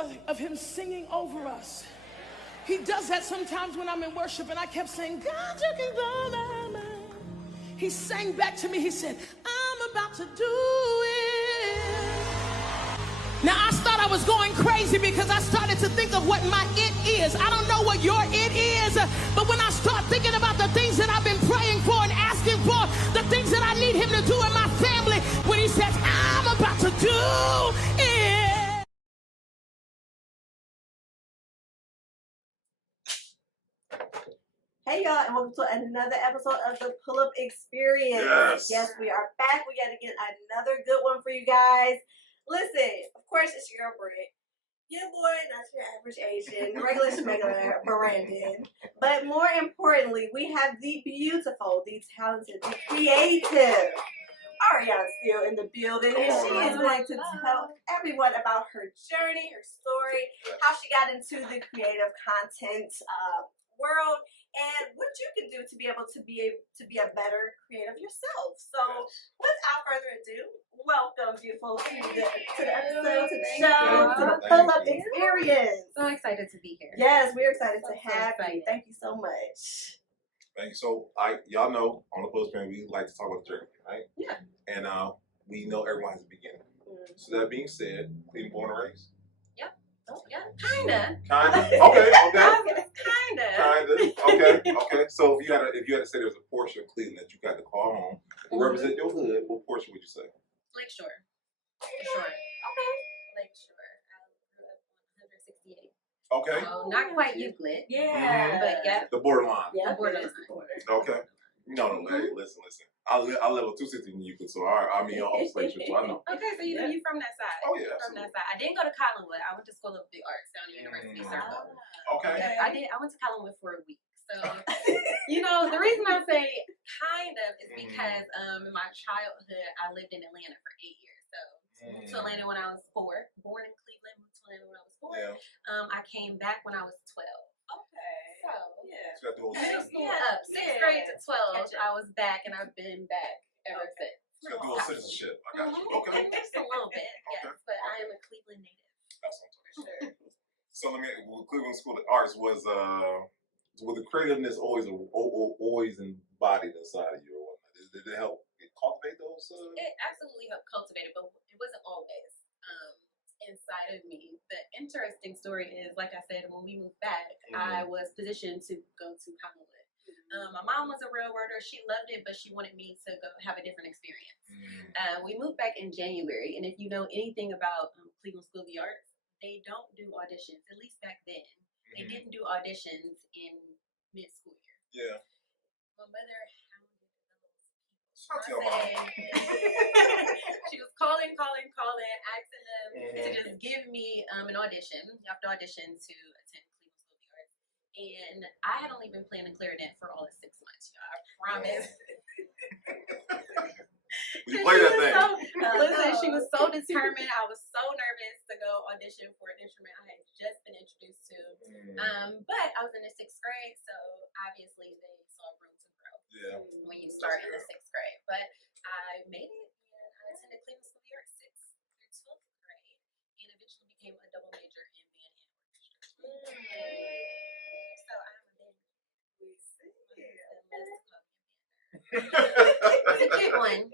of him singing over us. He does that sometimes when I'm in worship, and I kept saying, God, you can go that way. He sang back to me, he said, I'm about to do it. Now, I thought I was going crazy because I started to think of what my it is. I don't know what your it is, but when I start thinking about the things that I've been praying for and asking for, the things that I need him to do in my family, when he says, I'm about to do it. Hey y'all, and welcome to another episode of the Pull-Up Experience. Yes, we are back. We got to get another good one for you guys. Listen, of course, it's your girl, Britt. Your boy, not your average Asian, regular smuggler, Brandon. But more importantly, we have the beautiful, the talented, the creative Arrione Steele in the building, and she is going to tell everyone about her journey, her story, how she got into the creative content world, and what you can do to be able to be a better creative yourself. So, without further ado, welcome, beautiful, to the episode, to the show, to the Pull-Up Experience. So excited to be here. Yes, we're excited to have you. Thank you so much. Thank you. So, y'all know on the Pull-Up Experience we like to talk about the journey, right? Yeah. And we know everyone has a beginning. So that being said, Cleveland born and raised. Yeah, kinda. Okay. Kinda. Okay. So if you had to say there was a portion of Cleveland that you got to call home to represent your hood, what portion would you say? Lakeshore. For sure. Okay. Lakeshore. I grew up on 168. Okay. So not quite Euclid. Yeah. But yeah. The borderline. Yeah, The borderline. Okay. No, hey, listen. I live 260 in Euclid, so I mean, I'm Lakeshore, so I know. Okay, so you from that side. Oh yeah. From that side. I didn't go to Collinwood. I went to School of the Arts down at University Circle. Okay. I went to Collinwood for a week. So, the reason I say kind of is because in my childhood, I lived in Atlanta for 8 years. So, moved to Atlanta when I was 4. Born in Cleveland, moved to Atlanta when I was 4. Yeah. I came back when I was 12. Okay. So, So you got the whole up. 6th grade to 12, I was back, and I've been back ever since. You got the whole citizenship. I got you. Okay. Just a little bit, yes. Okay. But I am a Cleveland native. That's what I'm talking For sure. So Cleveland School of Arts was the creativeness always embodied inside of you or whatnot? Did it help cultivate those? It absolutely helped cultivate it, but it wasn't always inside of me. The interesting story is, like I said, when we moved back, I was positioned to go to Collinwood. My mom was a railroader. She loved it, but she wanted me to go have a different experience. We moved back in January, and if you know anything about Cleveland School of the Arts, they don't do auditions, at least back then. They didn't do auditions in mid-school year. Yeah. My mother I'll tell Mom. she was calling, asking them to just give me an audition, after audition to attend Cleveland School of the Arts. And I had only been playing the clarinet for all of 6 months, y'all. I promise. You play that thing. Listen, she was so determined. I was so nervous to go audition for an instrument I had just been introduced to. But I was in the 6th grade, so obviously they saw room to grow. Yeah. When you start in the 6th grade. But I made it, and I attended Cleveland School of the Arts 6th through 12th grade, and eventually became a double major in band and orchestra. So I'm a band. It's a cute one.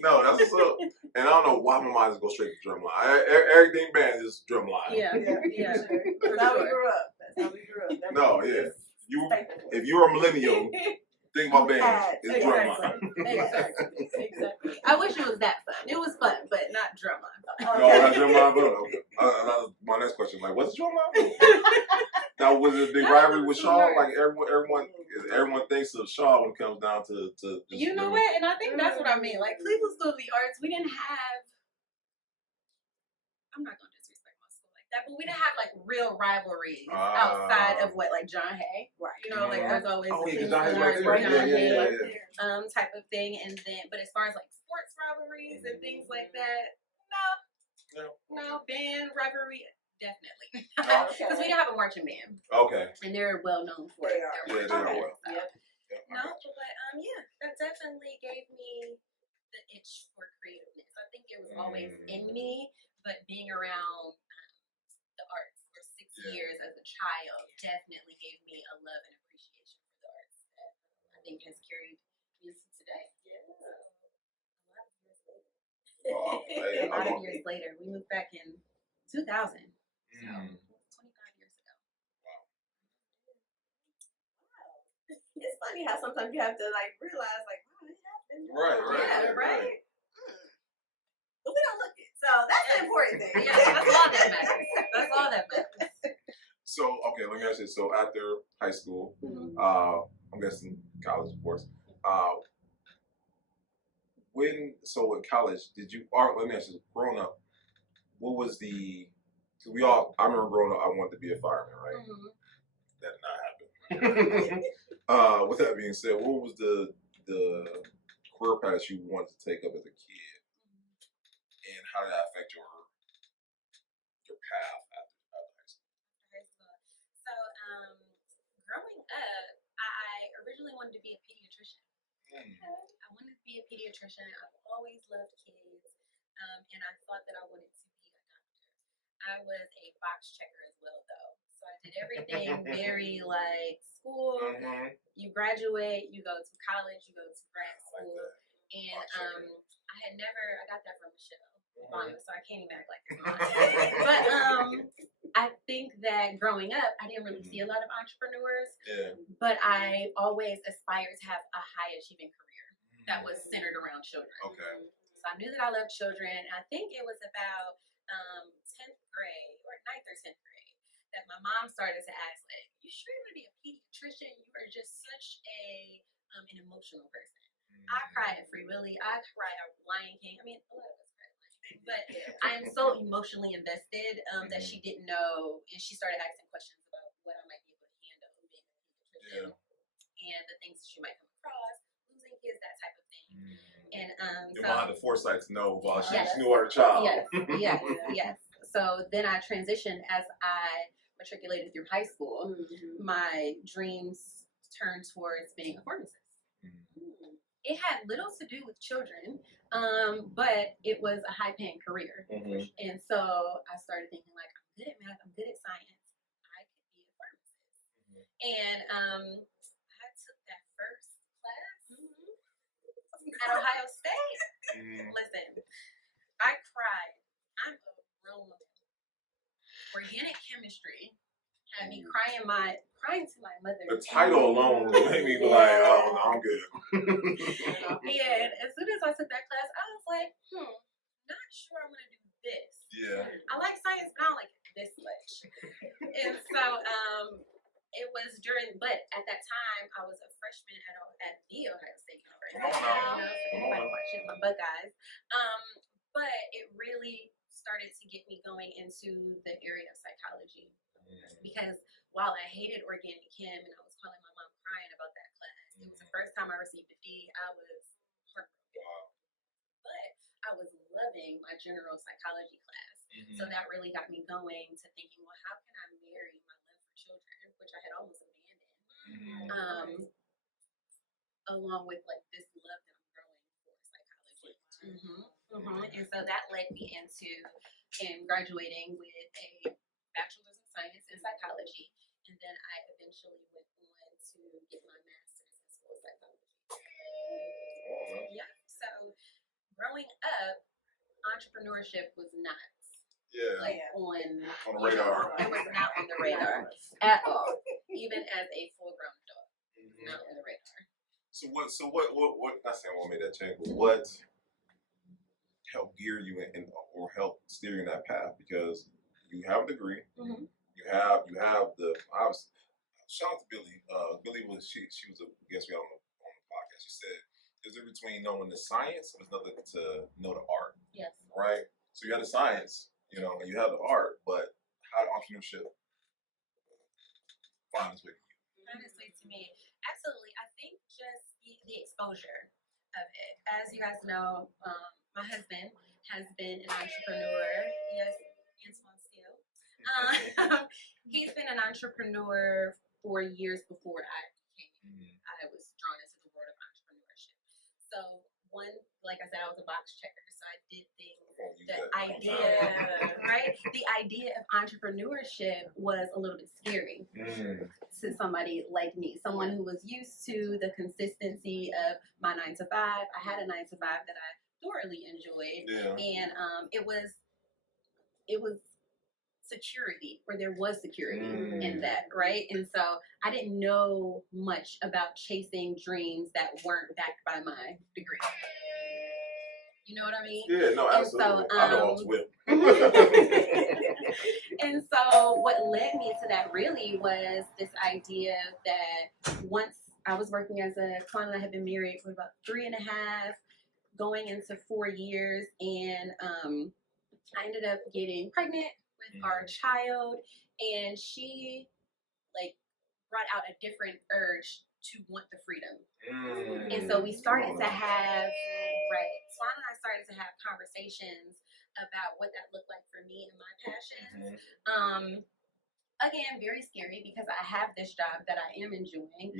No, that's so. And I don't know why my mind just goes straight to drumline. Everything band is drumline. Yeah. That's how we grew up. No, yeah. If you're a millennial, think about bands. It's drumline. Exactly. I wish it was that fun. It was fun, but not drumline. No, not drumline. But okay. My next question, like, what's drumline? Now, was it a big rivalry with Shaw? Like everyone thinks of Shaw when it comes down to you know what? And I think that's what I mean. Like Cleveland School of the Arts, we didn't have. I'm not gonna disrespect my school like that, but we didn't have like real rivalries outside of what like John Hay, right? You know, like there's always John Hay, type of thing, and then but as far as like sports rivalries and things like that, no band rivalry. Definitely. Because we didn't have a marching band. Okay. And they're well known for it. They are well. No, but that definitely gave me the itch for creativeness. I think it was always in me, but being around the years as a child definitely gave me a love and appreciation for the arts that I think has carried me to today. Yeah. A lot of years later. We moved back in 2000. So 25 years ago. Wow. It's funny how sometimes you have to like realize like, wow, it happened. Right. But we don't look it. So that's the important thing. Yeah, that's all that matters. That's all that matters. So, okay, let me ask you. So, after high school, I'm guessing college, of course. In college, did you? Or let me ask you. Growing up, what was the? Cause I remember growing up, I wanted to be a fireman, right? That did not happen. With that being said, what was the career path you wanted to take up as a kid, and how did that affect your path after high school? So, growing up, I originally wanted to be a pediatrician. I wanted to be a pediatrician. I've always loved kids, and I thought that I wanted to be a doctor. I was a box checker as well, though. So I did everything very like school. You graduate, you go to college, you go to grad school, and I got that from Michelle. So I can't even act like it's not. But I think that growing up, I didn't really see a lot of entrepreneurs. But I always aspired to have a high achieving career that was centered around children. So I knew that I loved children. And I think it was about 10th grade or 9th or 10th grade that my mom started to ask, like, you sure you want to be a pediatrician? You are just such an emotional person. I cried at Free Willy. I cried at Lion King. I mean, a lot of us cried at Lion King. But I'm so emotionally invested that she didn't know. And she started asking questions about what I might be able to handle being a pediatrician. And the things that you might come across, losing kids, that type of thing. And your mom had the foresight to know while she yes. knew her child. Yes. So then I transitioned as I matriculated through high school. My dreams turned towards being a pharmacist. It had little to do with children, but it was a high-paying career. And so I started thinking, like, I'm good at math, I'm good at science, I could be a pharmacist. And I took that first class at Ohio State. Listen, I cried. I'm a real woman. Organic chemistry had me crying to my mother. The title alone made me be like, oh, no, I'm good. And as soon as I took that class, I was like, not sure I'm gonna do this. I like science, but I don't like it this much. And so it was but at that time I was a freshman at the Ohio State University. Come on now. My Buckeyes. But it really started to get me going into the area of psychology. Because while I hated organic chem and I was calling my mom crying about that class, it was the first time I received a D. I was heartbroken. But I was loving my general psychology class. So that really got me going to thinking, well, how can I marry my love for children, which I had almost abandoned, along with like this love that I'm growing for psychology. And so that led me into graduating with a bachelor's of science in psychology, and then I eventually went on to get my master's in school psychology. So growing up, entrepreneurship was not on the radar. It was not on the radar at all, even as a full-grown adult. Not on the radar. So what? Not saying what made that change, but what helped gear you in or help steer you in that path? Because you have a degree, you have the obviously. Shout out to Billy. Billy was she was a guest we had on the podcast. She said there's a difference between knowing the science and there's nothing to know the art. Yes. Right. So you had the science, and you have the art, but how did entrepreneurship find its way to you? Honestly, to me, absolutely. I think just the exposure of it. As you guys know, my husband has been an entrepreneur. Yes, Arrione Steele. He's been an entrepreneur for years before I was drawn into the world of entrepreneurship. So like I said, I was a box checker, so I did things that idea, right? The idea of entrepreneurship was a little bit scary to somebody like me, someone who was used to the consistency of my 9 to 5. I had a 9 to 5 that I thoroughly enjoyed, and it was security, or there was security in that, right? And so I didn't know much about chasing dreams that weren't backed by my degree. You know what I mean? Yeah, no, absolutely. And so, I know all too well. And so what led me to that really was this idea that once I was working as a client, I had been married for about 3.5, going into 4 years, and I ended up getting pregnant with our child, and she brought out a different urge to want the freedom. And so we started to have, Swan and I started to have conversations about what that looked like for me and my passions. Again, very scary because I have this job that I am enjoying,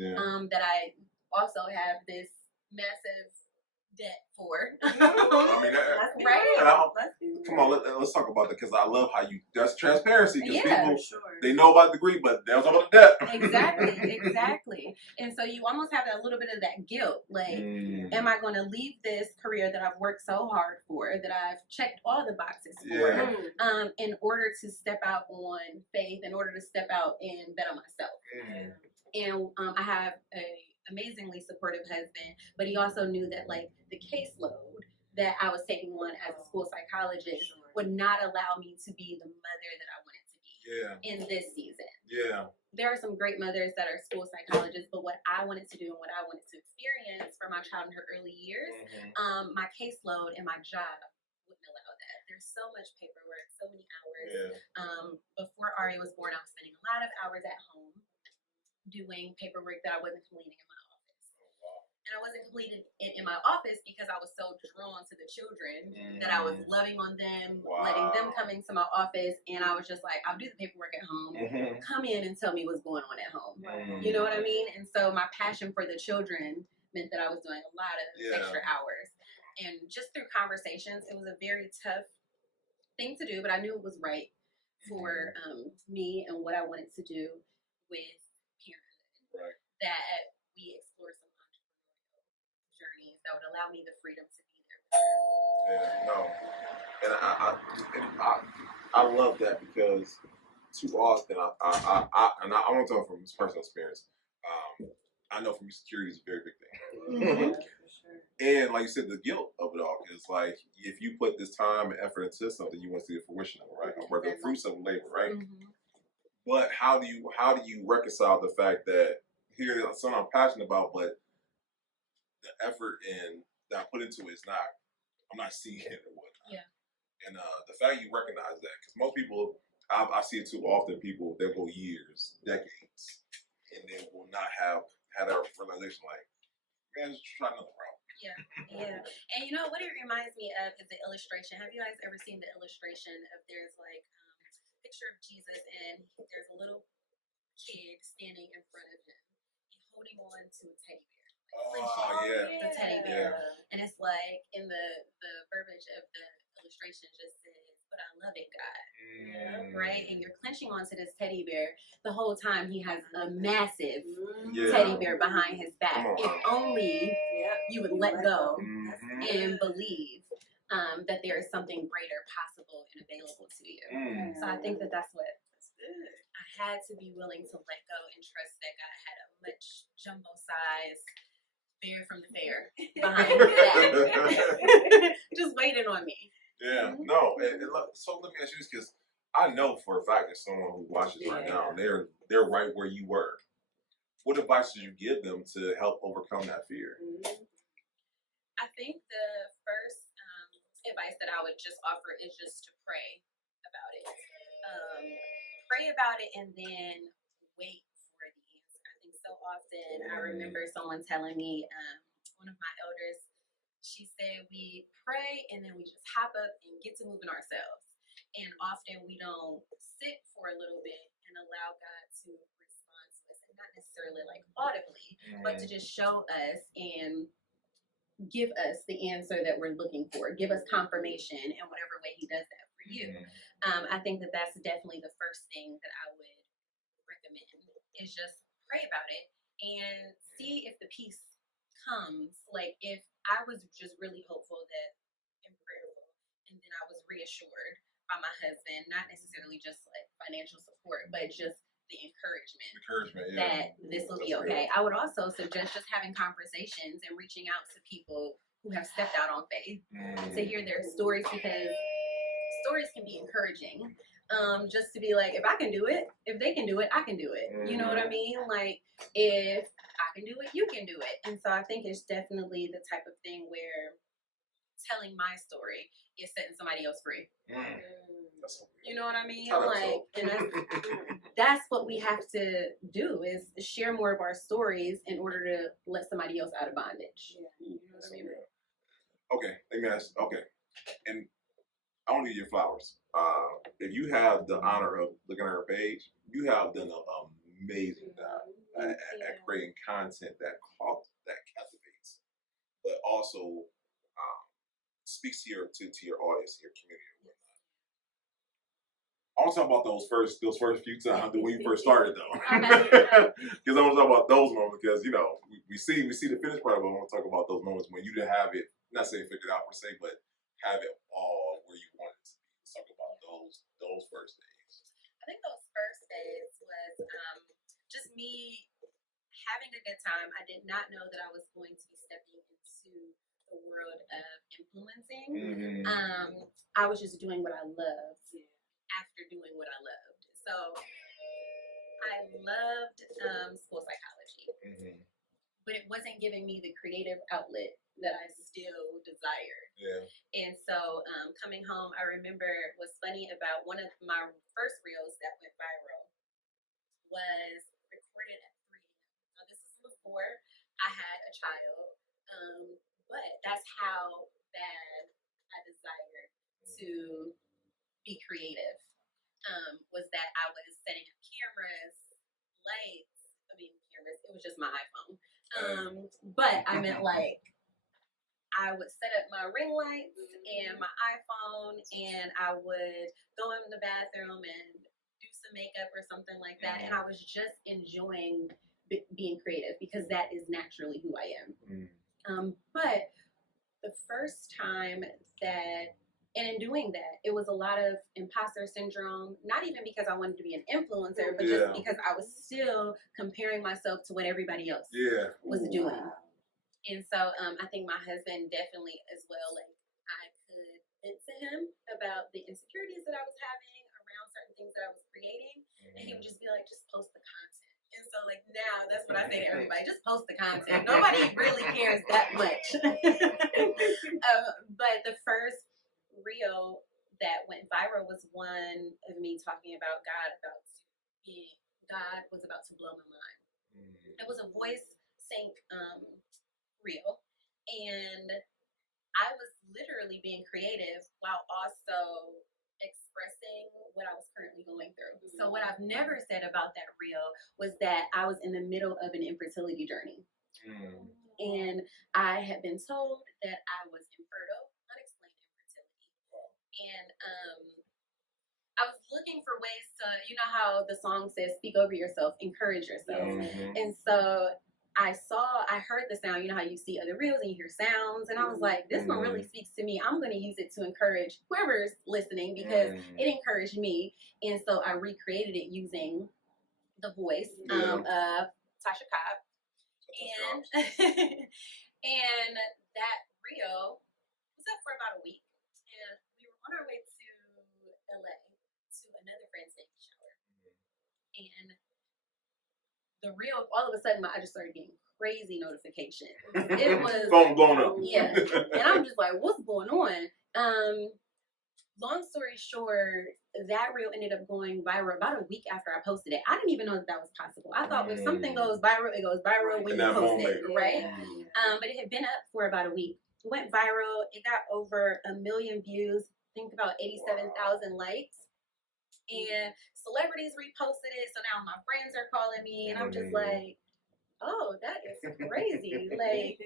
that I also have this massive debt for. I mean, that's right. Come on, let's talk about that, because I love how that's transparency, because people, sure. They know about the degree, but they don't know about the debt. Exactly. And so you almost have a little bit of that guilt, like, am I going to leave this career that I've worked so hard for, that I've checked all the boxes for, in order to step out on faith, in order to step out and bet on myself. And I have a amazingly supportive husband, but he also knew that the caseload that I was taking on as a school psychologist would not allow me to be the mother that I wanted to be in this season. There are some great mothers that are school psychologists, but what I wanted to do and what I wanted to experience for my child in her early years, my caseload and my job wouldn't allow that. There's so much paperwork, so many hours. Before Ari was born, I was spending a lot of hours at home doing paperwork that I wasn't completing in my office. And I wasn't completing it in my office because I was so drawn to the children that I was loving on them, letting them come into my office, and I was just like, I'll do the paperwork at home, come in and tell me what's going on at home. You know what I mean? And so my passion for the children meant that I was doing a lot of extra hours. And just through conversations, it was a very tough thing to do, but I knew it was right for me and what I wanted to do with parenthood. That we explore some entrepreneurial journeys that would allow me the freedom to be there. And I love that, because too often I want to talk from personal experience. I know for me, security is a very big thing. And like you said, the guilt of it all is like, if you put this time and effort into something, you want to see the fruition of it, right? Or the fruits of labor, right? But how do you reconcile the fact that here's something I'm passionate about, but the effort that I put into it I'm not seeing it or whatnot. And the fact you recognize that, because most people, I see it too often, they'll go years, decades, and they will not have had a realization like, man, just try another route. And you know what it reminds me of is the illustration. Have you guys ever seen the illustration of there's picture of Jesus, and there's a little kid standing in front of him and holding on to a teddy bear. The teddy bear. And it's like, in the verbiage of the illustration just says, but I love it, God. Right? And you're clenching onto this teddy bear the whole time. He has a massive teddy bear behind his back. If only you would let go and believe that there is something greater possible and available to you. So I think that's what I had to be willing to let go and trust that God had a much jumbo size bear from the fair behind his back, just waiting on me. No. So let me ask you this, because I know for a fact that someone who watches right now, they're right where you were. What advice did you give them to help overcome that fear? I think the first advice that I would just offer is just to pray about it. Pray about it and then wait for the answer. I think so often, I remember someone telling me, one of my elders, she said, we pray and then we just hop up and get to moving ourselves. And often we don't sit for a little bit and allow God to respond to us, and not necessarily audibly, but to just show us. And give us the answer that we're looking for, give us confirmation in whatever way he does that for you. I think that that's definitely the first thing that I would recommend is just pray about it and see if the peace comes. Like if I was just really hopeful that and prayerful, and then I was reassured by my husband, not necessarily just like financial support, but just the encouragement that this will be okay. I would also suggest just having conversations and reaching out to people who have stepped out on faith to hear their stories, because stories can be encouraging. Just to be like, if I can do it, if they can do it, I can do it. You know what I mean? Like, if I can do it, you can do it. And so I think it's definitely the type of thing where telling my story is setting somebody else free. You know what I mean? Like, and that's what we have to do is share more of our stories in order to let somebody else out of bondage. You know what I mean? Okay, let me ask. Okay, and I want to give you flowers. If you have the honor of looking at her page, you have done an amazing job at creating content that captivates, but also speaks to your audience, your community. I want to talk about those first few times when you first started though, because I want to talk about those moments because you know we see the finished part, but I want to talk about those moments when you didn't have it, not saying figured out per se, but have it all where you wanted it to be. Let's talk about those first days. I think those first days was just me having a good time. I did not know that I was going to be stepping into the world of influencing. I was just doing what I loved after doing what I loved. So I loved school psychology, but it wasn't giving me the creative outlet that I still desired. And so coming home, I remember what's funny about one of my first reels that went viral was recorded at 3 a.m. Now this is before I had a child, but that's how bad I desired to be creative. Was that I was setting up cameras, lights. Cameras. It was just my iPhone. But I meant like I would set up my ring lights and my iPhone, and I would go in the bathroom and do some makeup or something like that. And I was just enjoying being creative because that is naturally who I am. But the first time that, and in doing that, it was a lot of imposter syndrome, not even because I wanted to be an influencer, but just because I was still comparing myself to what everybody else was doing. And so I think my husband definitely as well, like I could vent to him about the insecurities that I was having around certain things that I was creating. And he would just be like, just post the content. And so like now that's what I say to everybody, just post the content. Nobody really cares that much. But the first reel that went viral was one of me talking about God was about to blow my mind. It was a voice sync reel, and I was literally being creative while also expressing what I was currently going through. So what I've never said about that reel was that I was in the middle of an infertility journey. And I had been told that I was infertile, unexplained infertility. And I was looking for ways to, you know how the song says, speak over yourself, encourage yourself. And so I heard the sound, you know how you see other reels and you hear sounds, and I was like, this one really speaks to me. I'm going to use it to encourage whoever's listening because it encouraged me. And so I recreated it using the voice of Tasha Cobb. And and that reel was up for about a week, and we were on our way to LA to another friend's baby shower, and the reel, all of a sudden I just started getting crazy notifications. It was phone blown up. Yeah, and I'm just like, what's going on? Long story short, that reel ended up going viral about a week after I posted it. I didn't even know that was possible. I thought if something goes viral, it goes viral when you post it, right? But it had been up for about a week. It went viral. It got over 1 million views. I think about 87,000 likes. And celebrities reposted it. So now my friends are calling me, and I'm just like, oh, that is crazy. Like,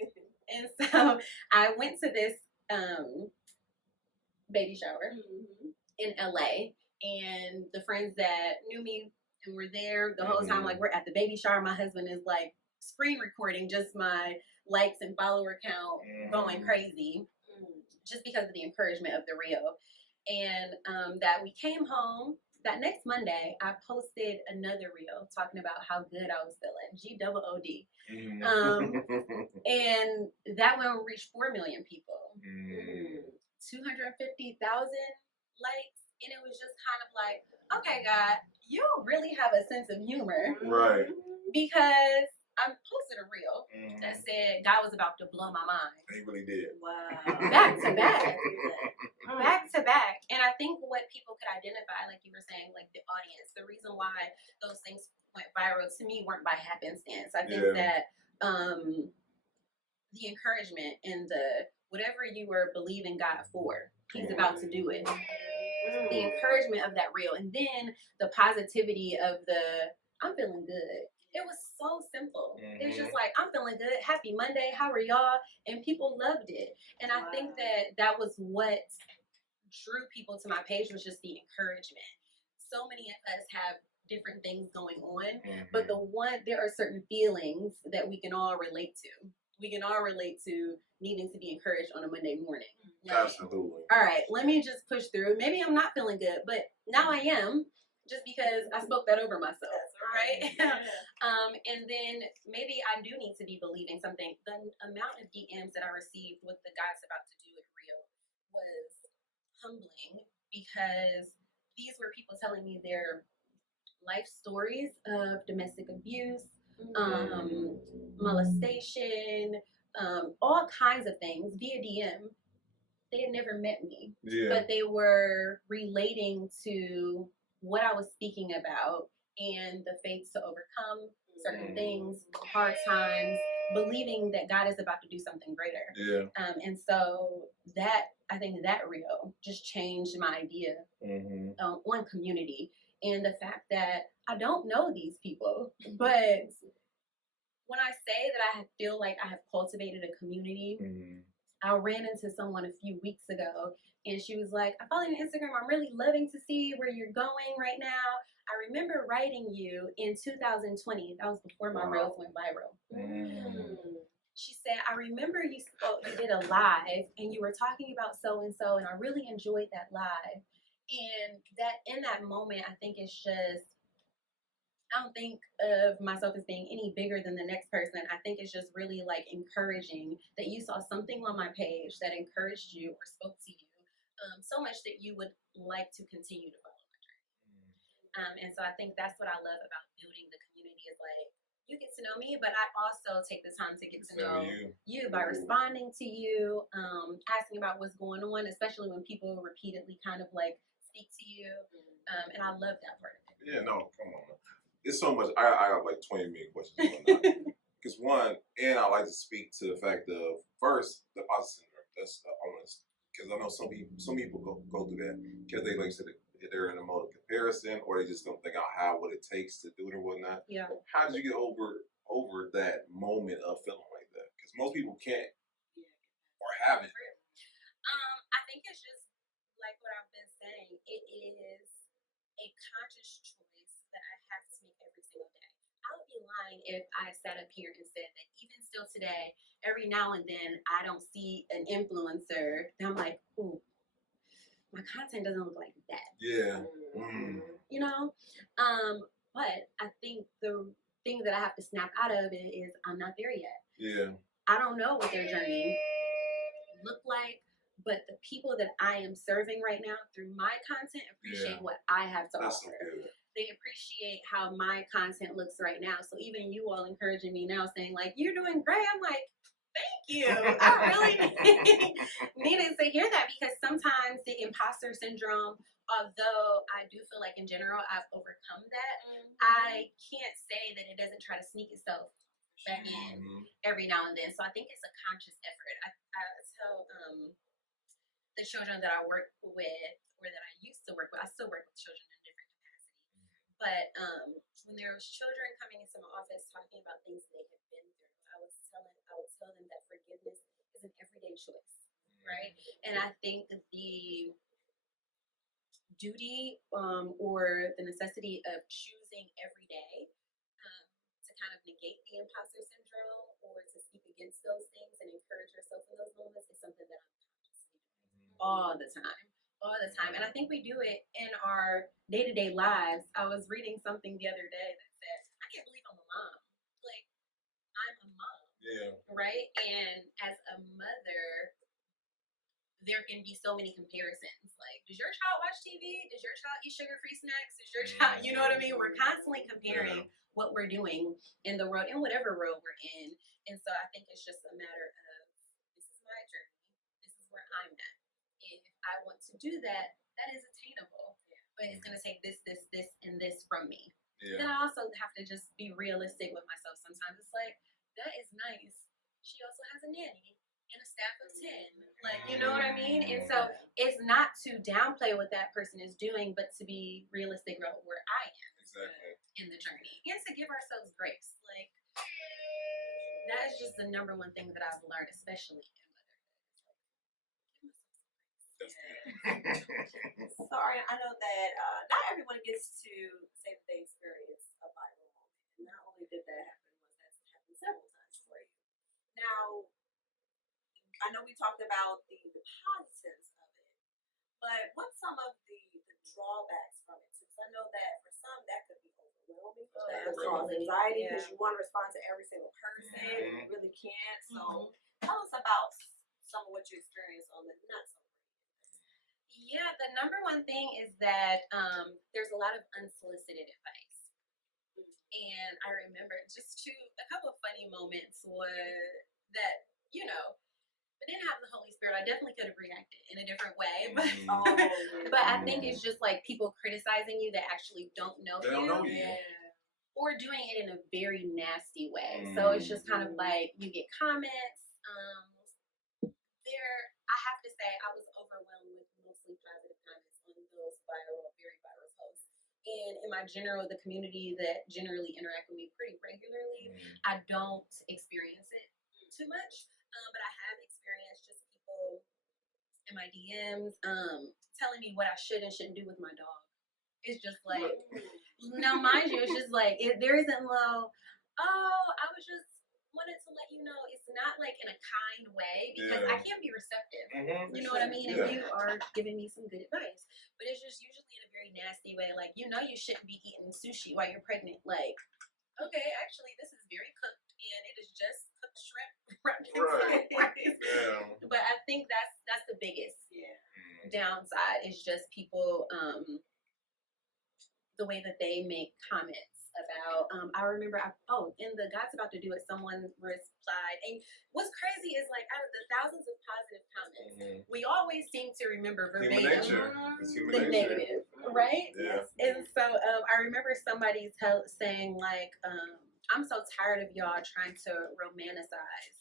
And so I went to this baby shower in LA, and the friends that knew me and were there the whole time, like, we're at the baby shower. My husband is like screen recording just my likes and follower count going crazy just because of the encouragement of the reel. And that we came home that next Monday, I posted another reel talking about how good I was feeling, GOOD. And that one reached 4 million people, 250,000 likes. And it was just kind of like, okay, God, you really have a sense of humor. Right. Because I posted a reel that said God was about to blow my mind. He really did. Wow. Back to back. Back to back. And I think what people could identify, like you were saying, like the audience, the reason why those things went viral to me weren't by happenstance. I think that the encouragement and the whatever you were believing God for, He's about to do it. The encouragement of that reel, and then the positivity of the I'm feeling good. It was so simple. It's just like, I'm feeling good. Happy Monday. How are y'all? And people loved it. And I think that was what drew people to my page, was just the encouragement. So many of us have different things going on, but there are certain feelings that we can all relate to. We can all relate to needing to be encouraged on a Monday morning. Like, absolutely. All right, let me just push through. Maybe I'm not feeling good, but now I am, just because I spoke that over myself, right? And then maybe I do need to be believing something. The amount of DMs that I received with the God's about to do it real was humbling, because these were people telling me their life stories of domestic abuse, molestation, all kinds of things via DM. They had never met me, but they were relating to what I was speaking about and the faith to overcome certain things, hard times, believing that God is about to do something greater. And so I think that reel just changed my idea on community, and the fact that I don't know these people, but when I say that I feel like I have cultivated a community, I ran into someone a few weeks ago, and she was like, I follow you on Instagram. I'm really loving to see where you're going right now. I remember writing you in 2020. That was before my reels went viral. She said, I remember you did a live, and you were talking about so-and-so, and I really enjoyed that live. And that in that moment, I think it's just, I don't think of myself as being any bigger than the next person. I think it's just really like encouraging that you saw something on my page that encouraged you or spoke to you so much that you would like to continue to follow my journey. And so I think that's what I love about building the community, is like, you get to know me, but I also take the time to get to know you by responding to you, asking about what's going on, especially when people repeatedly kind of like speak to you. And I love that part of it. Yeah, no, come on. It's so much. I got like 20 million questions on that. Because one, and I like to speak to the fact of, first, the imposter syndrome. That's honest. Because I know some people go through that because they like said they're in a mode of comparison, or they just don't think out what it takes to do it or whatnot. Yeah. How did you get over that moment of feeling like that? Because most people can't or haven't. I think it's just like what I've been saying. It is a conscious choice that I have to make every single day. I would be lying if I sat up here and said that even still today, every now and then, I don't see an influencer and I'm like, ooh, my content doesn't look like that. Yeah. You know? But I think the thing that I have to snap out of it is I'm not there yet. Yeah. I don't know what their journey look like, but the people that I am serving right now through my content appreciate what I have to offer. So they appreciate how my content looks right now. So even you all encouraging me now, saying like, you're doing great. I'm like, thank you. I really needed to hear that, because sometimes the imposter syndrome, although I do feel like in general I've overcome that, I can't say that it doesn't try to sneak itself back in every now and then. So I think it's a conscious effort. I tell the children that I work with, or that I used to work with, I still work with children in different capacities. But when there was children coming into my office talking about things they had been through, I would tell them that forgiveness choice, right? And I think the duty or the necessity of choosing every day to kind of negate the imposter syndrome or to speak against those things and encourage yourself in those moments is something that I'm consciously doing all the time. All the time. And I think we do it in our day-to-day lives. I was reading something the other day that said, I can't believe I'm a mom. Like, I'm a mom. Yeah. Right? And as a mother, there can be so many comparisons. Like, does your child watch TV? Does your child eat sugar-free snacks? Does your child, you know what I mean? We're constantly comparing what we're doing in the world, in whatever world we're in. And so I think it's just a matter of, this is my journey. This is where I'm at. If I want to do that, that is attainable. But it's going to take this, and this from me. Yeah. Then I also have to just be realistic with myself sometimes. It's like, that is nice. She also has a nanny and a staff of 10. Like, you know what I mean? And so it's not to downplay what that person is doing, but to be realistic about where I am in the journey. And to give ourselves grace. Like, that is just the number one thing that I've learned, especially in motherhood. Sorry, I know that not everyone gets to say that they experience a viral moment. And not only did that happen, but that's happened several times for you. Now, I know we talked about the positives of it, but what's some of the drawbacks from it? Because I know that for some that could be overwhelming, that could cause anxiety because you want to respond to every single person, you really can't. So tell us about some of what you experienced on the not so. Yeah, the number one thing is that there's a lot of unsolicited advice. And I remember just a couple of funny moments were that, you know, if I didn't have the Holy Spirit, I definitely could have reacted in a different way. But I think it's just like people criticizing you that actually don't know you. Or doing it in a very nasty way. So it's just kind of like you get comments. I have to say, I was overwhelmed with mostly positive comments on those very viral posts. And in my the community that generally interact with me pretty regularly, I don't experience it too much. But I have experienced just people in my DMs telling me what I should and shouldn't do with my dog. It's just like, now mind you, it's just like, there isn't I was just wanted to let you know it's not like in a kind way because I can't be receptive. You know what I mean? If you are giving me some good advice. But it's just usually in a very nasty way, like, you know you shouldn't be eating sushi while you're pregnant. Like, okay, actually this is very cooked and it is just cooked shrimp wrapped in rice. But I think that's the biggest downside is just people the way that they make comments about I remember in the God's About to Do It, someone replied, and what's crazy is like out of the thousands of positive comments, we always seem to remember verbatim the negative, right? And so I remember somebody saying like I'm so tired of y'all trying to romanticize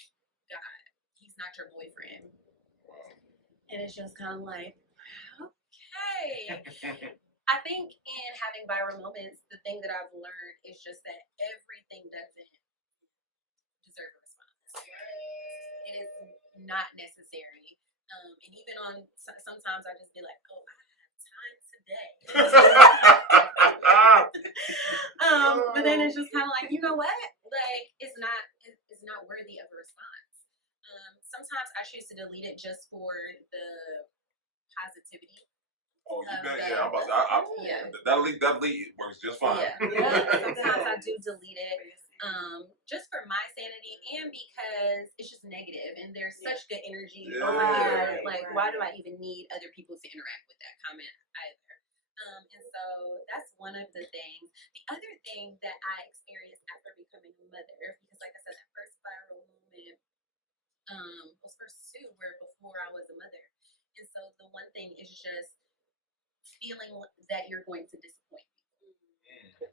God. He's not your boyfriend. And it's just kind of like, okay. I think in having viral moments, the thing that I've learned is just that everything doesn't deserve a response. It is not necessary. And even sometimes I just be like, oh, I have time today. But then it's just kind of like, you know what? Like, it's not worthy of a response. Sometimes I choose to delete it just for the positivity. Oh, you bet. I'm about to. That lead works just fine. Sometimes I do delete it, just for my sanity and because it's just negative and there's such good energy over here. Like, why do I even need other people to interact with that comment either? And so that's one of the things. The other thing that I experienced after becoming a mother, because like I said, that first viral moment, those first two were before I was a mother, and so the one thing is just feeling that you're going to disappoint people.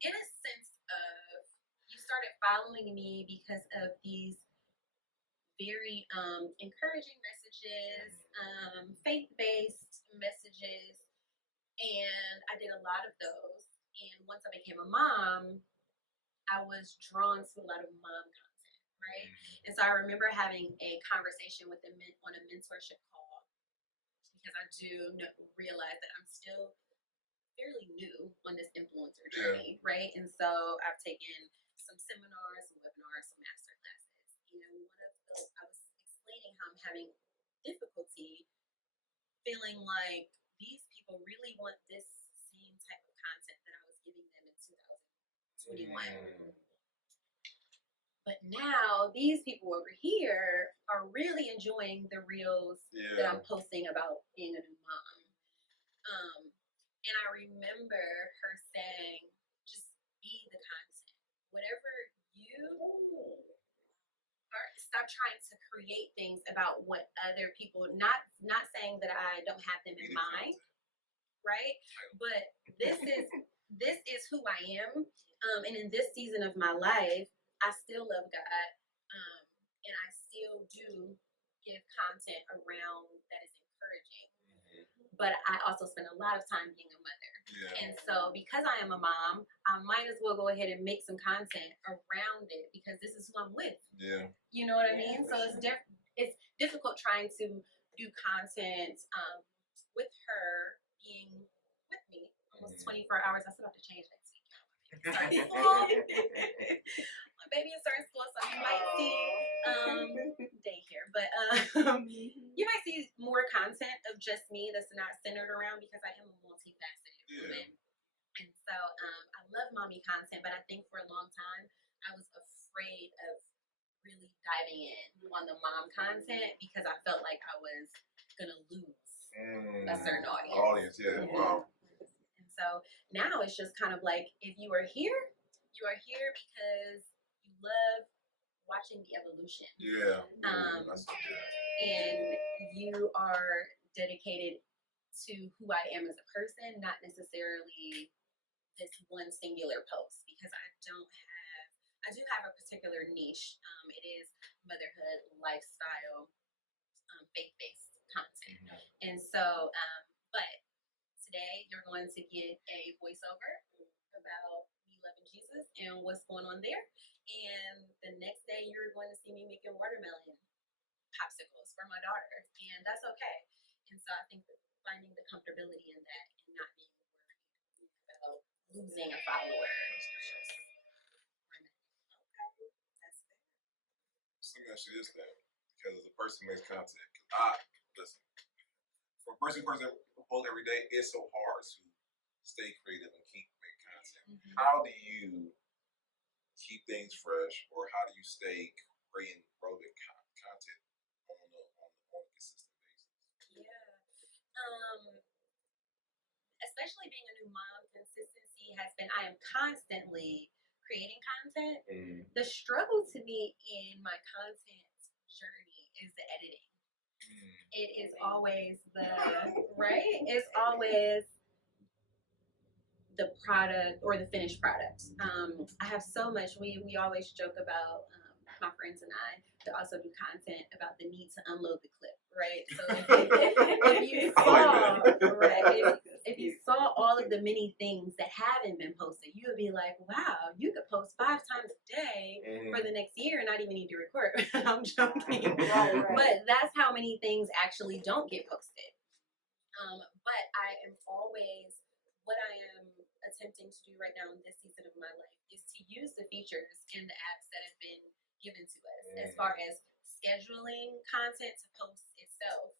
In a sense of, you started following me because of these very encouraging messages, faith-based messages, and I did a lot of those. And once I became a mom, I was drawn to a lot of mom content, right? And so I remember having a conversation with on a mentorship call, because I do realize that I'm still fairly new on this influencer journey, right? And so I've taken some seminars, some webinars, some master classes. And one of those, I was explaining how I'm having difficulty feeling like these people really want this same type of content that I was giving them in 2021. But now these people over here are really enjoying the reels that I'm posting about being a new mom. And I remember her saying, just be the content. Whatever you are, stop trying to create things about what other people, not saying that I don't have them in mind, right? But this is who I am. And in this season of my life, I still love God. And I still do give content around that is encouraging. But I also spend a lot of time being a mother. And so because I am a mom, I might as well go ahead and make some content around it because this is who I'm with. You know what I mean? So it's difficult trying to do content with her being with me almost 24 hours. I still have to change that. My baby is starting school, so you might see daycare, but you might see more content of just me that's not centered around because I am a multifaceted woman. And so I love mommy content, but I think for a long time I was afraid of really diving in on the mom content because I felt like I was gonna lose a certain audience. Wow. And so now it's just kind of like if you are here because you love watching the evolution. And you are dedicated to who I am as a person, not necessarily this one singular post, because I do have a particular niche. It is motherhood, lifestyle, faith-based content. And so, but today you're going to get a voiceover about me loving Jesus and what's going on there. And the next day you're going to see me making watermelon popsicles for my daughter. And that's okay. And so I think that finding the comfortability in that and not being worried about losing a follower. That's fair. So let me ask you this then, because as a person who makes content, listen, for a person who posts every day, it's so hard to stay creative and keep making content. How do you keep things fresh, or how do you stay creating relevant content on a consistent basis? Especially being a new mom, consistency has been, I am constantly creating content. The struggle to me in my content journey is the editing. It is always right? It's always the product or the finished product. I have so much, we always joke about, my friends and I, to also do content about the need to unload the clip, right? So if you saw all of the many things that haven't been posted, you would be like, wow, you could post 5 times a day for the next year and not even need to record. I'm joking. But that's how many things actually don't get posted. But I am always, what I am attempting to do right now in this season of my life is to use the features and the apps that have been given to us as far as scheduling content to post itself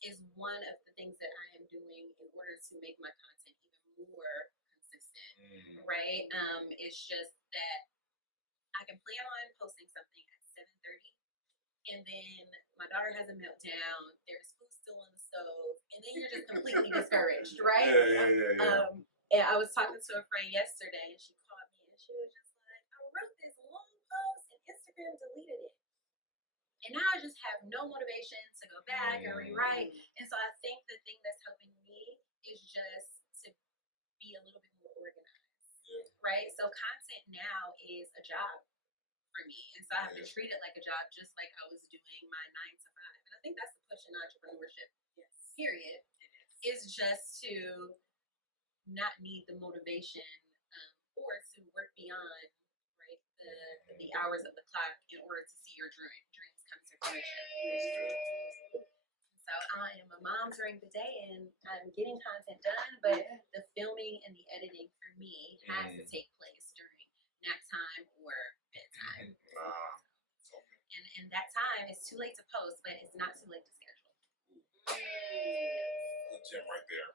is one of the things that I am doing in order to make my content even more consistent, right? It's just that I can plan on posting something at 7:30 and then my daughter has a meltdown, there's food still on the stove, and then you're just completely discouraged, right? And I was talking to a friend yesterday, and she called me, and she was just like, I wrote this long post, and Instagram deleted it. And now I just have no motivation to go back and rewrite. And so I think the thing that's helping me is just to be a little bit more organized, right? So content now is a job for me, and so I have to treat it like a job, just like I was doing my 9 to 5. And I think that's the push in entrepreneurship. Period. Is just to not need the motivation or to work beyond, right, the the hours of the clock in order to see your dreams come to fruition. So I am a mom during the day and I'm getting content done, but the filming and the editing for me has to take place during nap time or bedtime. And that time is too late to post, but it's not too late to schedule. A gem right there.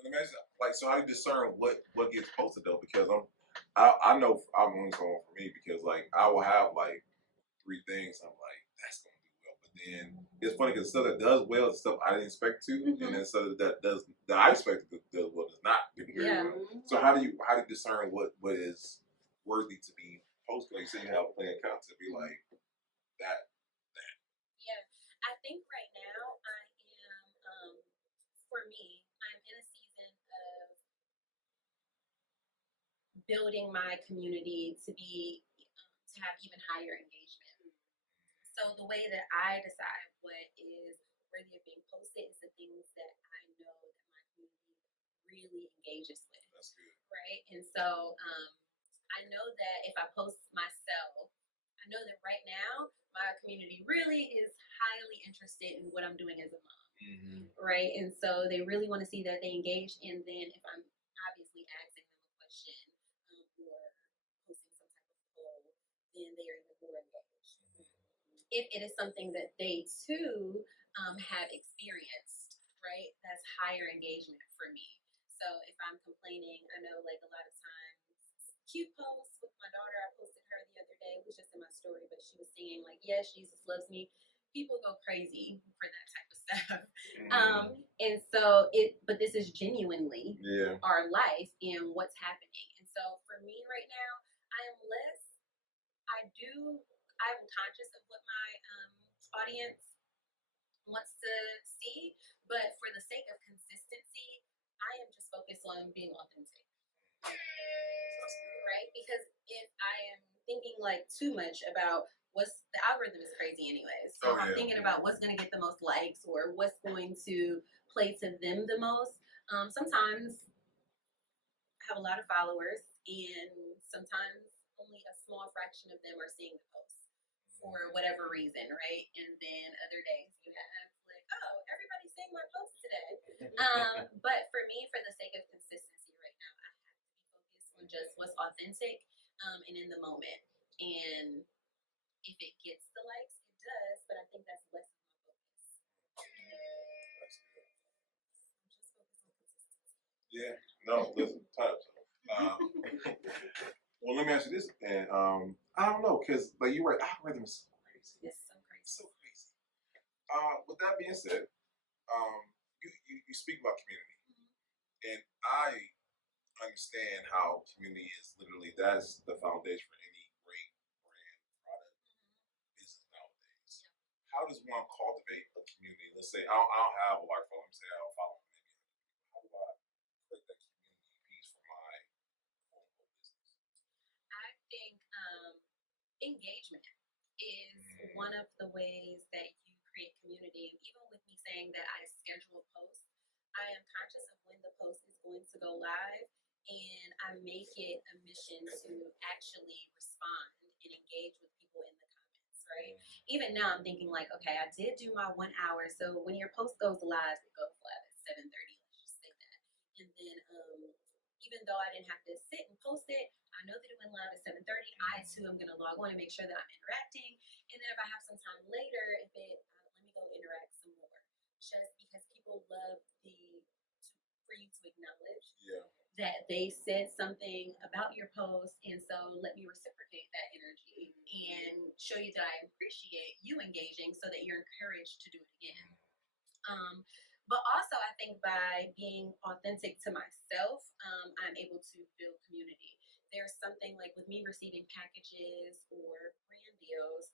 Imagine, like, so how do you discern what gets posted though? Because I know I'm only going for me because like I will have like 3 things. I'm like, that's gonna do well, but then it's funny because stuff that does well is stuff I didn't expect to, and then stuff that I expected to do well does not do very well. So how do you discern what is worthy to be posted? Like, say you have a plan account to be like that. Yeah, I think right now I am, for me, I'm in a season of building my community to be to have even higher engagement. So the way that I decide what is worthy of being posted is the things that I know that my community really engages with. That's good. Right? And so I know that if I post myself, I know that right now my community really is highly interested in what I'm doing as a mom. Right? And so they really want to see that they engage. And then if I'm obviously asking them a question or posting some type of poll, then they are even more engaged. If it is something that they too have experienced, right, that's higher engagement for me. So if I'm complaining, I know like a lot of times, cute posts with my daughter, I posted her the other day, it was just in my story, but she was singing like, yes, Jesus loves me. People go crazy for that type of stuff. And so but this is genuinely our life and what's happening. And so for me right now, I'm conscious of what my audience wants to see, but for the sake of consistency, I am just focused on being authentic. Right? Because if I am thinking like too much about the algorithm is crazy anyways. So if I'm thinking about what's going to get the most likes or what's going to play to them the most, sometimes I have a lot of followers and sometimes only a small fraction of them are seeing the post for whatever reason, right? And then other days you have like, oh, everybody's seeing my post today. But for me, for the sake of consistency right now, I have to be focused on just what's authentic and in the moment. And if it gets the likes, it does, but I think that's less of my focus. That's good. I'm just focused on consistency. Yeah. No, listen, touch. Well, let me ask you this, and I don't know, because like you were, algorithm is so crazy. It's so crazy. So crazy. With that being said, you speak about community, and I understand how community is literally that's the foundation for any great brand, product, business nowadays. How does one cultivate a community? Let's say I don't have a large following. Say I don't follow maybe 100 people. How do I create that community piece for my business? I think engagement is one of the ways that you create community. Even with me saying that I schedule posts, I am conscious of when the post is going to go live, and I make it a mission to actually respond and engage with people in the comments, right? Even now I'm thinking like, okay, I did do my 1 hour, so when your post goes live, it goes live at 7:30, let's just say that. And then even though I didn't have to sit and post it, I know that it went live at 7:30. I too am going to log on and make sure that I'm interacting. And then if I have some time later, let me go interact some more. Just because people love for you to acknowledge that they said something about your post, and so let me reciprocate that energy and show you that I appreciate you engaging, so that you're encouraged to do it again. But also, I think by being authentic to myself, I'm able to build community. There's something like with me receiving packages or brand deals,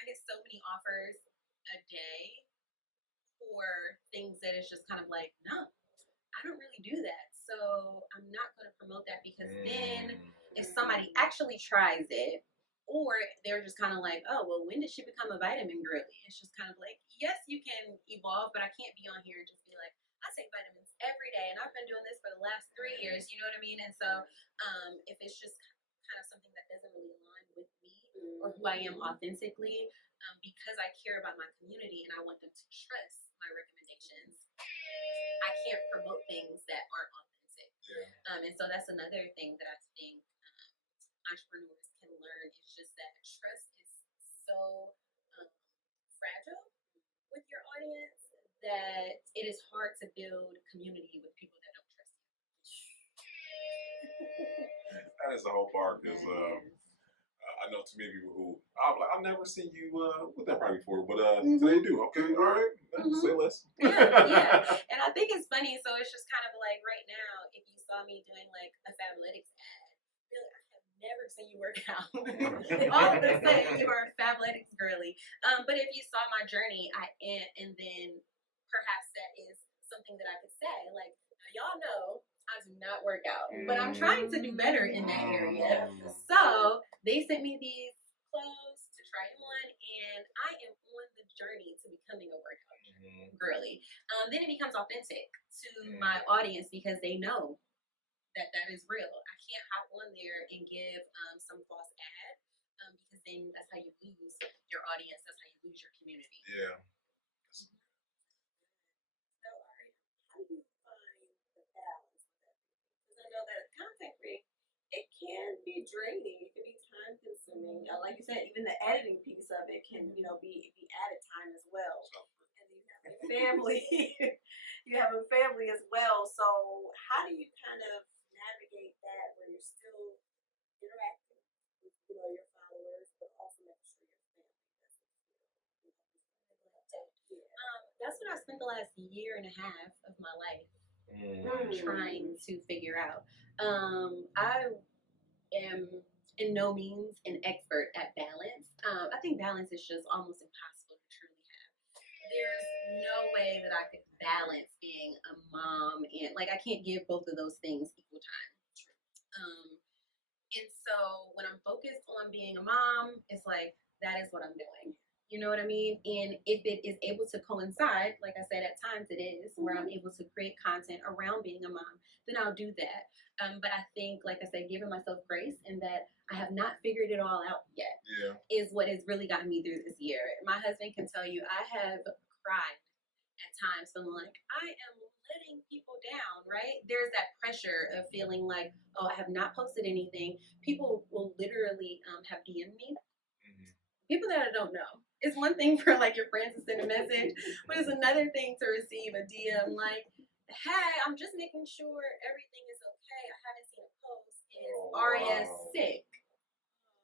I get so many offers a day for things that is just kind of like, no, I don't really do that. So I'm not going to promote that, because then if somebody actually tries it, or they're just kind of like, oh, well, when did she become a vitamin girly? It's just kind of like, yes, you can evolve, but I can't be on here and just be like, I take vitamins every day and I've been doing this for the last 3 years. You know what I mean? And so if it's just kind of something that doesn't really align with me or who I am authentically, because I care about my community and I want them to trust my recommendations, I can't promote things that aren't authentic. Yeah. And so that's another thing that I think entrepreneurs can learn, is just that trust is so fragile with your audience that it is hard to build community with people that don't trust you. That is the whole part, because I know too many people who I'm like, I've never seen you with that probably before, but today you do. Okay, all right, say less. Yeah. And I think it's funny. So it's just kind of like right now, if you saw me doing like a Fabletics ad, really, I have never seen you work out. All of a sudden, you are a Fabletics girly. But if you saw my journey, I am, and then perhaps that is something that I could say. Like, y'all know I do not work out, but I'm trying to do better in that area. So they sent me these clothes to try on, and I am on the journey to becoming a workout girly. Then it becomes authentic to my audience because they know that that is real. I can't hop on there and give some false ad, because then that's how you lose your audience. That's how you lose your community. Yeah. Know that content creating, it can be draining, it can be time consuming. Like you said, even the editing piece of it can, be added time as well. And you have a family, as well. So how do you kind of navigate that where you're still interacting with, your followers, but also making sure your family that's what I spent the last year and a half of my life trying to figure out. I am in no means an expert at balance. I think balance is just almost impossible to truly have. There's no way that I could balance being a mom and I can't give both of those things equal time. And so when I'm focused on being a mom, it's like that is what I'm doing. You know what I mean? And if it is able to coincide, like I said, at times it is, where I'm able to create content around being a mom, then I'll do that. But I think, like I said, giving myself grace and that I have not figured it all out yet is what has really gotten me through this year. My husband can tell you I have cried at times feeling like I am letting people down, right? There's that pressure of feeling like, oh, I have not posted anything. People will literally have DM'd me. People that I don't know. It's one thing for your friends to send a message, but it's another thing to receive a DM like, hey, I'm just making sure everything is okay. I haven't seen a post. Is Aria sick?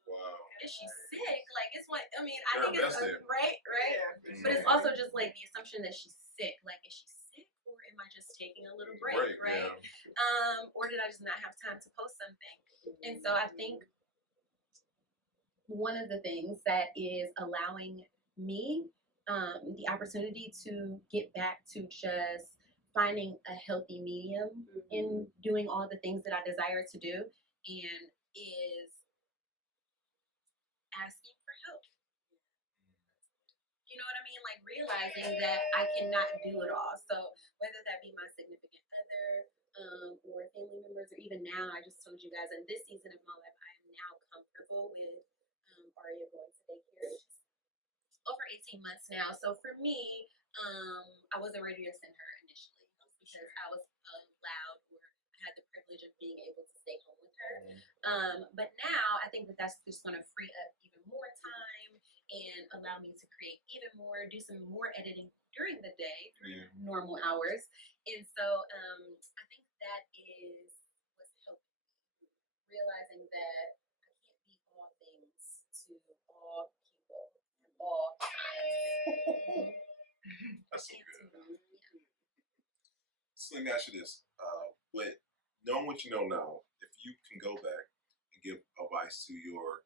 Wow. Is she sick? It's what, I think it's right? Yeah. But it's also just the assumption that she's sick. Is she sick, or am I just taking a little break, right? Yeah. Or did I just not have time to post something? And so I think one of the things that is allowing me the opportunity to get back to just finding a healthy medium in doing all the things that I desire to do, and is asking for help. You know what I mean? Realizing that I cannot do it all. So whether that be my significant other or family members, or even now, I just told you guys, in this season of my life, I am now comfortable with Aria going to daycare, which is over 18 months now. So for me, I wasn't ready to send her initially because I was allowed, or I had the privilege of being able to stay home with her. But now I think that that's just going to free up even more time and allow me to create even more, do some more editing during the day, normal hours. And so I think that is what's helping me, realizing that I can't be all things to all people at all times. That's so good. So let me ask you this. Knowing what you know now, if you can go back and give advice to your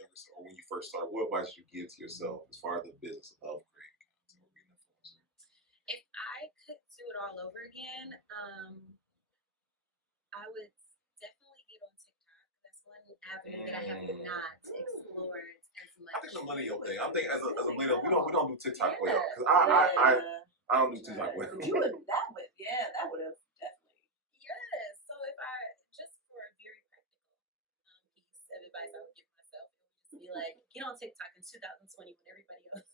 younger self, or when you first started, what advice would you give to yourself as far as the business of creating content or being an influencer? If I could do it all over again, I would definitely get on TikTok. That's one avenue that I have not explored as much. I think the millennial thing. I think as a millennial, we don't do TikTok well, because I don't do TikTok well. That would have definitely. Yes. So if I, just for a very practical like, get on TikTok in 2020 when everybody else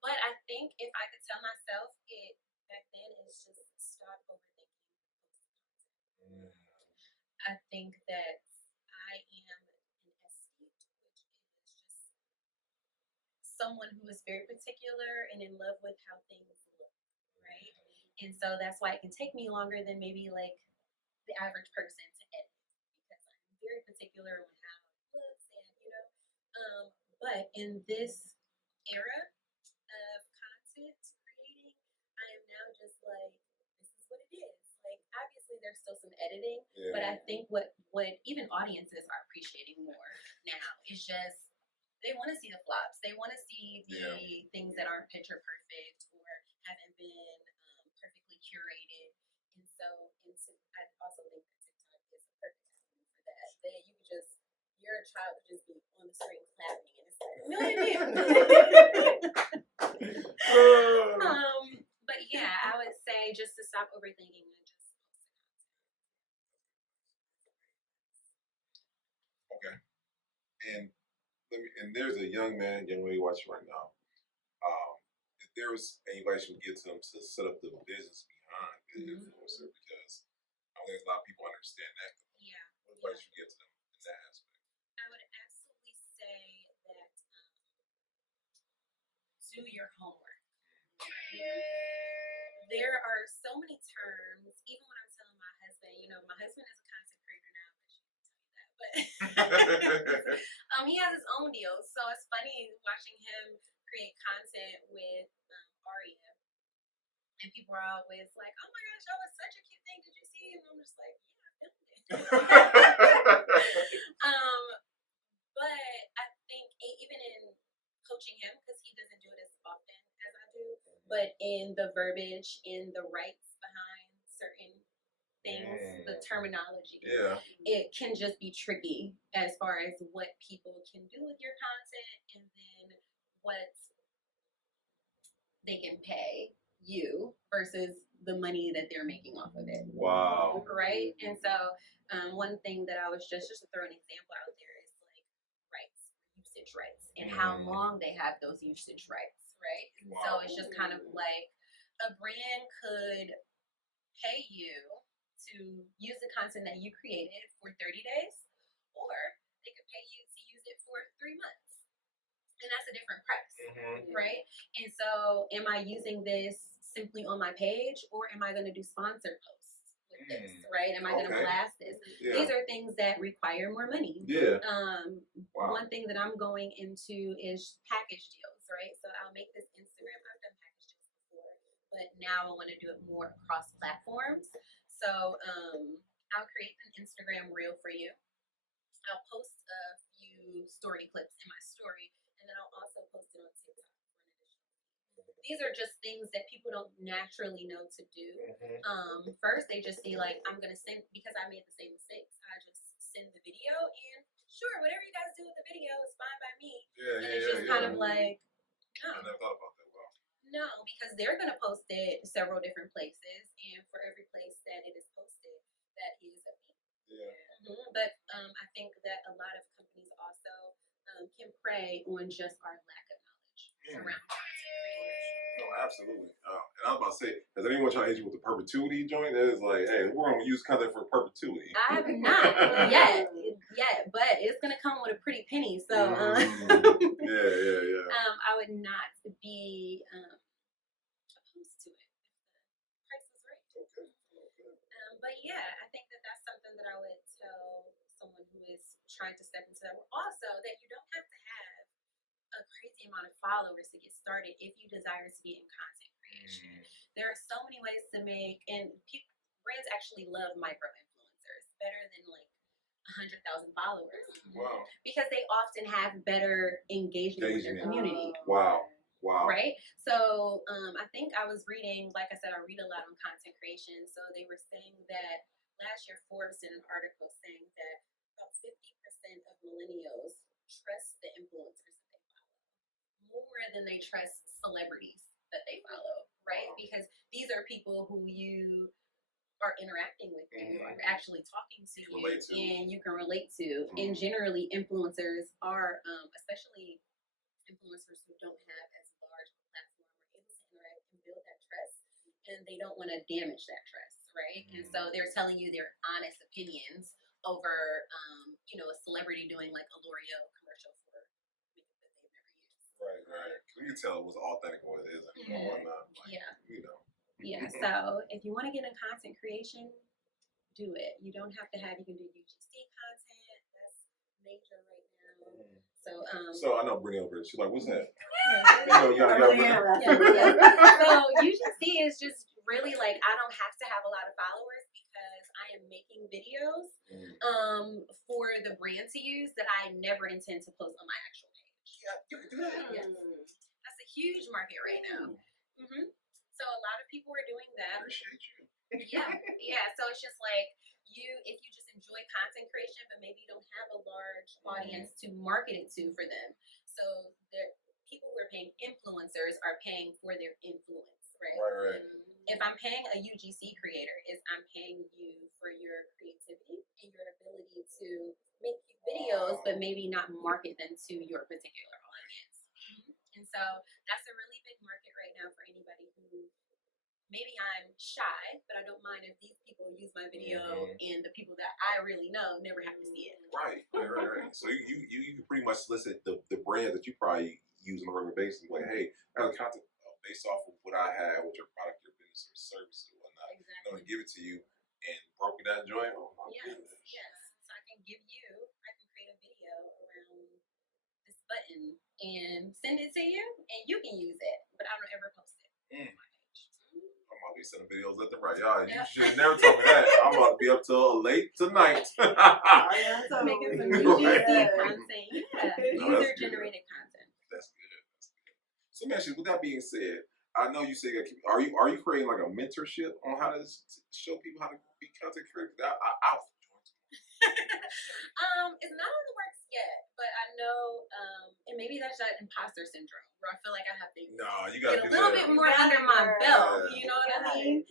but I think if I could tell myself it back then, is just stop overthinking. I think that I am an aesthete, which is just someone who is very particular and in love with how things look, right? And so that's why it can take me longer than maybe like the average person to edit, because I'm very particular on how it looks, and but in this era of content creating, I am now just like, this is what it is. Like, obviously there's still some editing, but I think what even audiences are appreciating more now is just, they want to see the flops. They want to see the things that aren't picture perfect or haven't been perfectly curated. And so I also think that TikTok is a perfect avenue for that. That you could just, your child could just be on the screen clapping and it's like a million views. But yeah, I would say just to stop overthinking and just post the content. Okay. And there's a young lady watching right now. If there was any advice you would give to them to set up the business behind the influencer, because I don't think a lot of people understand that. Yeah. What advice you give to them in that aspect? I would absolutely say that do your homework. There are so many terms, even when I'm telling my husband, my husband is a content creator now, but she didn't tell you that, but he has his own deals, so it's funny watching him create content with Aria, and people are always like, oh my gosh, that was such a cute thing, did you see? And I'm just like, yeah, I filmed it. But I think even in coaching him, because he doesn't do it as often as I do, but in the verbiage, in the rights behind certain things, the terminology, it can just be tricky as far as what people can do with your content and then what they can pay you versus the money that they're making off of it. Wow. Right? And so one thing that I was just to throw an example out there is like rights, usage rights, and how long they have those usage rights, right? Wow. So it's just kind of like a brand could pay you to use the content that you created for 30 days, or they could pay you to use it for 3 months. And that's a different price, right? And so am I using this simply on my page, or am I going to do sponsored posts with this, right? Am I going to blast this? Yeah. These are things that require more money. Yeah. One thing that I'm going into is package deals, right? So I'll make this Instagram. I've done package deals before, but now I want to do it more across platforms. So I'll create an Instagram reel for you. I'll post a few story clips in my story, and then I'll also post it on TikTok for an additional. These are just things that people don't naturally know to do. First, they just see like, I'm going to send, because I made the same mistakes, I just send the video, and sure, whatever you guys do with the video is fine by me. And it's just kind of like, no. I never thought about that. Wow. No, because they're going to post it several different places, and for every place that it is posted, that is a fee. Yeah. But I think that a lot of companies also can prey on just our lack of knowledge around content creation. No, absolutely. And I was about to say, has anyone tried to hit you with the perpetuity joint? That is like, hey, we're going to use content for perpetuity. I have not yet, but it's going to come with a pretty penny. So yeah. I would not be opposed to it if the price was right. Okay. But yeah, I think that that's something that I would tell someone who is trying to step into that. Also, that you don't have to have a crazy amount of followers to get started if you desire to be in content creation. There are so many ways to make, and brands actually love micro influencers better than like 100,000 followers. Wow. Because they often have better engagement with their community. Wow. Right? So I think I was reading, like I said, I read a lot on content creation. So they were saying that last year Forbes did an article saying that about 50% of millennials trust the influencers that they follow more than they trust celebrities that they follow, right? Because these are people who you are interacting with you, are actually talking to you, and you can relate to. Mm-hmm. And generally, influencers are, especially influencers who don't have as large a platform, are able to interact and build that trust, and they don't want to damage that trust, right? Mm-hmm. And so they're telling you their honest opinions over, a celebrity doing like a L'Oreal commercial for makeup that they've never used. Right. You can tell it was authentic what it is anymore. Yeah. Yeah. So if you want to get in content creation, do it. You don't have to have. You can do UGC content. That's major right now. So I know Brittany over there. She's like, "What's that?" So UGC is just really like I don't have to have a lot of followers because I am making videos for the brand to use that I never intend to post on my actual page. Yeah, you can do that. Yes. That's a huge market right now. So a lot of people are doing that. Appreciate you. Yeah. So it's just like if you just enjoy content creation, but maybe you don't have a large audience to market it to for them. So the people who are paying influencers are paying for their influence, right? Right. If I'm paying a UGC creator, I'm paying you for your creativity and your ability to make videos, but maybe not market them to your particular audience. And so that's a really big market right now for anybody who maybe I'm shy, but I don't mind if these people use my video and the people that I really know never have to see it. Right. So you can pretty much solicit the brand that you probably use on a regular basis. Like, hey, I have content based off of what I have with your product, your business, or service, or whatnot. Exactly. I'm going to give it to you and broken that joint. Oh my goodness. Yes. So I can create a video around this button and send it to you, and you can use it, but I don't ever post it on my page. I'm about to be sending videos left and right. Y'all, you should never tell me that. I'm about to be up till late tonight. Making some UGC content. User-generated content. That's good. So, Messi, with that being said, I know you say are you creating like a mentorship on how to show people how to be content creators? It's not on the works yet, but I know, and maybe that's that imposter syndrome where I feel like I have to get a little bit more under my belt. You know what I mean?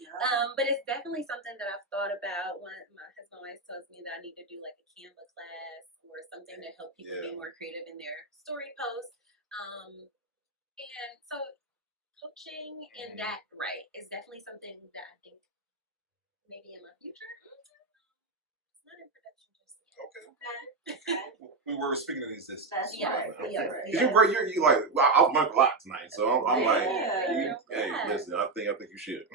But it's definitely something that I've thought about. When my husband always tells me that I need to do like a Canva class or something to help people be more creative in their story posts. And so coaching in that is definitely something that I think maybe in my future. It's not in production just yet. Okay. We were speaking of these. That's right. You're great. You're like, well, I've learned a lot tonight, so I'm like, hey, listen, I think you should.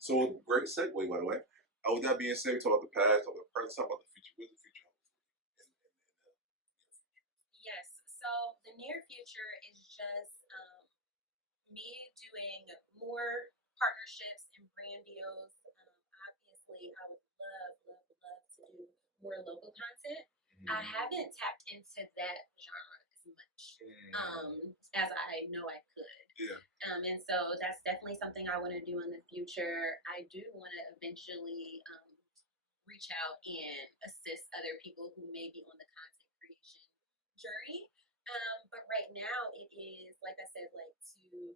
So great segue, by the way. With that being said, we talk about the past, talk about the present, talk about the future. What's the future? Yes. So the near future is just me doing more partnerships and brand deals. Obviously, I would love to do more local content. I haven't tapped into that genre as much as I know I could. Yeah. And so that's definitely something I want to do in the future. I do want to eventually reach out and assist other people who may be on the content creation journey. But right now it is, like I said, like to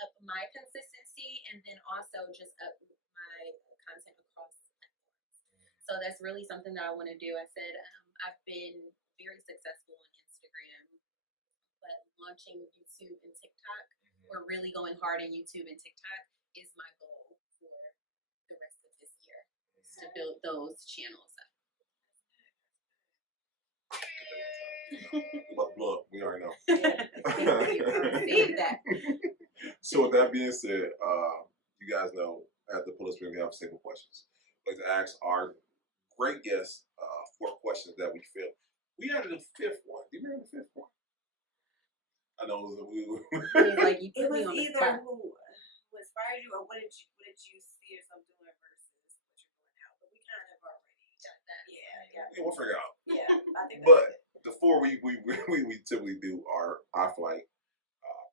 up my consistency and then also just up my content across platforms. So that's really something that I want to do. I said I've been very successful on Instagram, but launching YouTube and TikTok or really going hard in YouTube and TikTok is my goal for the rest of this year, to build those channels up. We're about to blow up. We already know. Receive that. So with that being said, you guys know at the Pull Up Spring we have simple questions. I'd like to ask our great guests 4 questions that we feel. We added a 5th one. Do you remember the 5th one? I know it was like you put it was me on the either spot. who inspired you or what did you see yourself doing versus what you're doing now. But we kind of already got that. Yeah, we'll figure it out. Yeah, I think. But the 4 we typically do are I feel like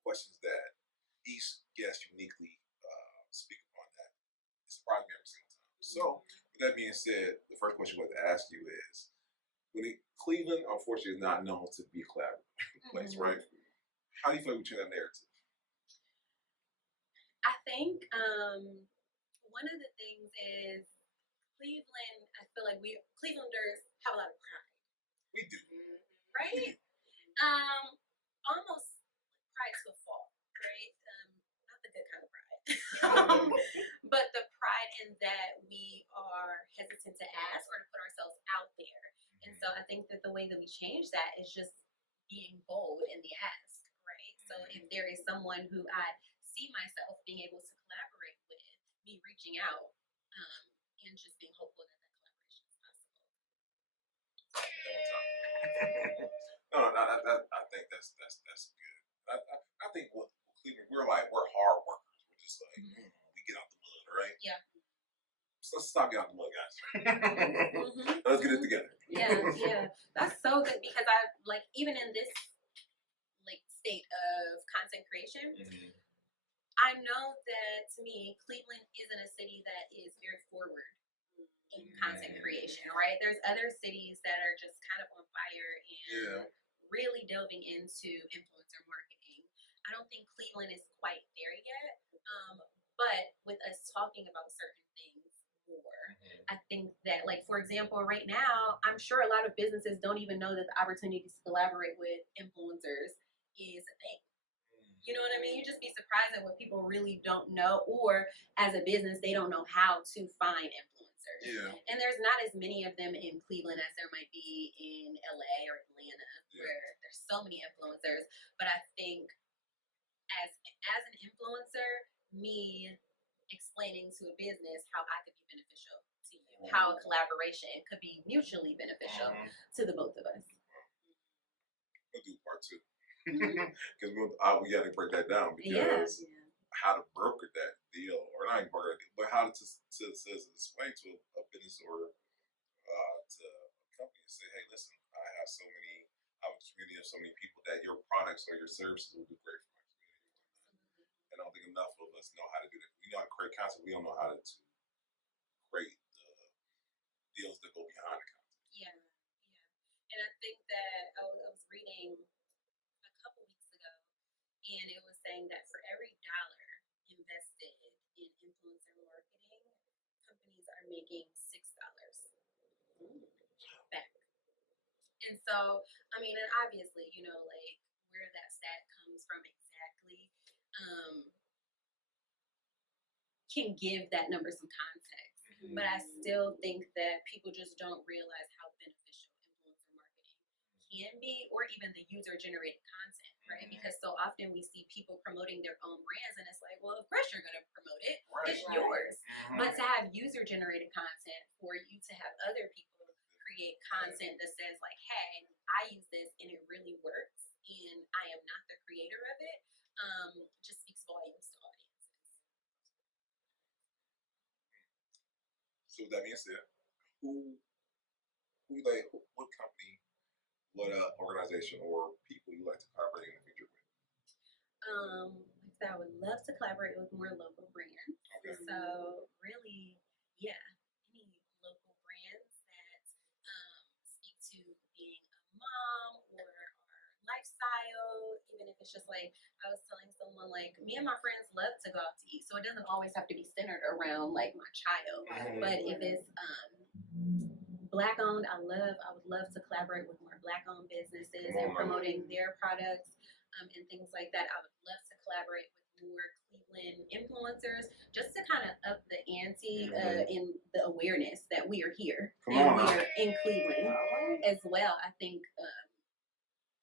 questions that each guest uniquely speak upon that. It surprised me every single time. So with that being said, the first question I'd like to ask you is, Cleveland unfortunately is not known to be a collaborative place, right? How do you feel like we change that narrative? I think one of the things is Cleveland. I feel like Clevelanders have a lot of pride. We do, right? Almost pride to a fault, right? Not the good kind of pride, but the pride in that we are hesitant to ask or to put ourselves out there. And so I think that the way that we change that is just being bold in the ask, right? So if there is someone who I see myself being able to collaborate with, me reaching out, and just being hopeful that that collaboration is possible. I think that's good. I think what Cleveland, we're hard workers. We're just like we get out the mud, right? Yeah. So let's stop getting out the mud, guys. Let's get it together. Yeah. That's so good because I like even in this like state of content creation, I know that to me, Cleveland isn't a city that is very forward in content creation, right? There's other cities that are just kind of on fire and really delving into influencer marketing. I don't think Cleveland is quite there yet, but with us talking about certain things more, I think that, like, for example, right now, I'm sure a lot of businesses don't even know that the opportunity to collaborate with influencers is a thing. You know what I mean? You just be surprised at what people really don't know, or as a business, they don't know how to find influencers. Yeah. And there's not as many of them in Cleveland as there might be in LA or Atlanta, where there's so many influencers. But I think as an influencer, me explaining to a business how I could be beneficial to you, how a collaboration could be mutually beneficial to the both of us. We'll do part 2. Because we got to break that down because how to broker that deal, or not even broker that deal, but how to explain to a business or to a company and say, hey, listen, I have a community of so many people that your products or your services will do great for my community. And I don't think enough of us know how to do that. We know how to create content, we don't know how to create the deals that go behind the content. Yeah. And I think that I was reading and it was saying that for every $1 invested in influencer marketing, companies are making $6 back. And so, I mean, and obviously, you know, like where that stat comes from exactly can give that number some context. But I still think that people just don't realize how beneficial influencer marketing can be, or even the user-generated content. Right? Because so often we see people promoting their own brands and it's like, well, of course you're going to promote it. Right. It's yours. But to have user-generated content, for you to have other people create content that says like, hey, I use this and it really works and I am not the creator of it, just speaks volumes to audiences. So with that being said, what company, what organization or people you like to collaborate in the future with? I would love to collaborate with more local brands. Okay. So really, any local brands that speak to being a mom or our lifestyle, even if it's just like, I was telling someone, like, me and my friends love to go out to eat, so it doesn't always have to be centered around like my child. But if it's Black owned, I would love to collaborate with more Black owned businesses and promoting their products and things like that. I would love to collaborate with more Cleveland influencers just to kind of up the ante in the awareness that we are here and we are in Cleveland as well. I think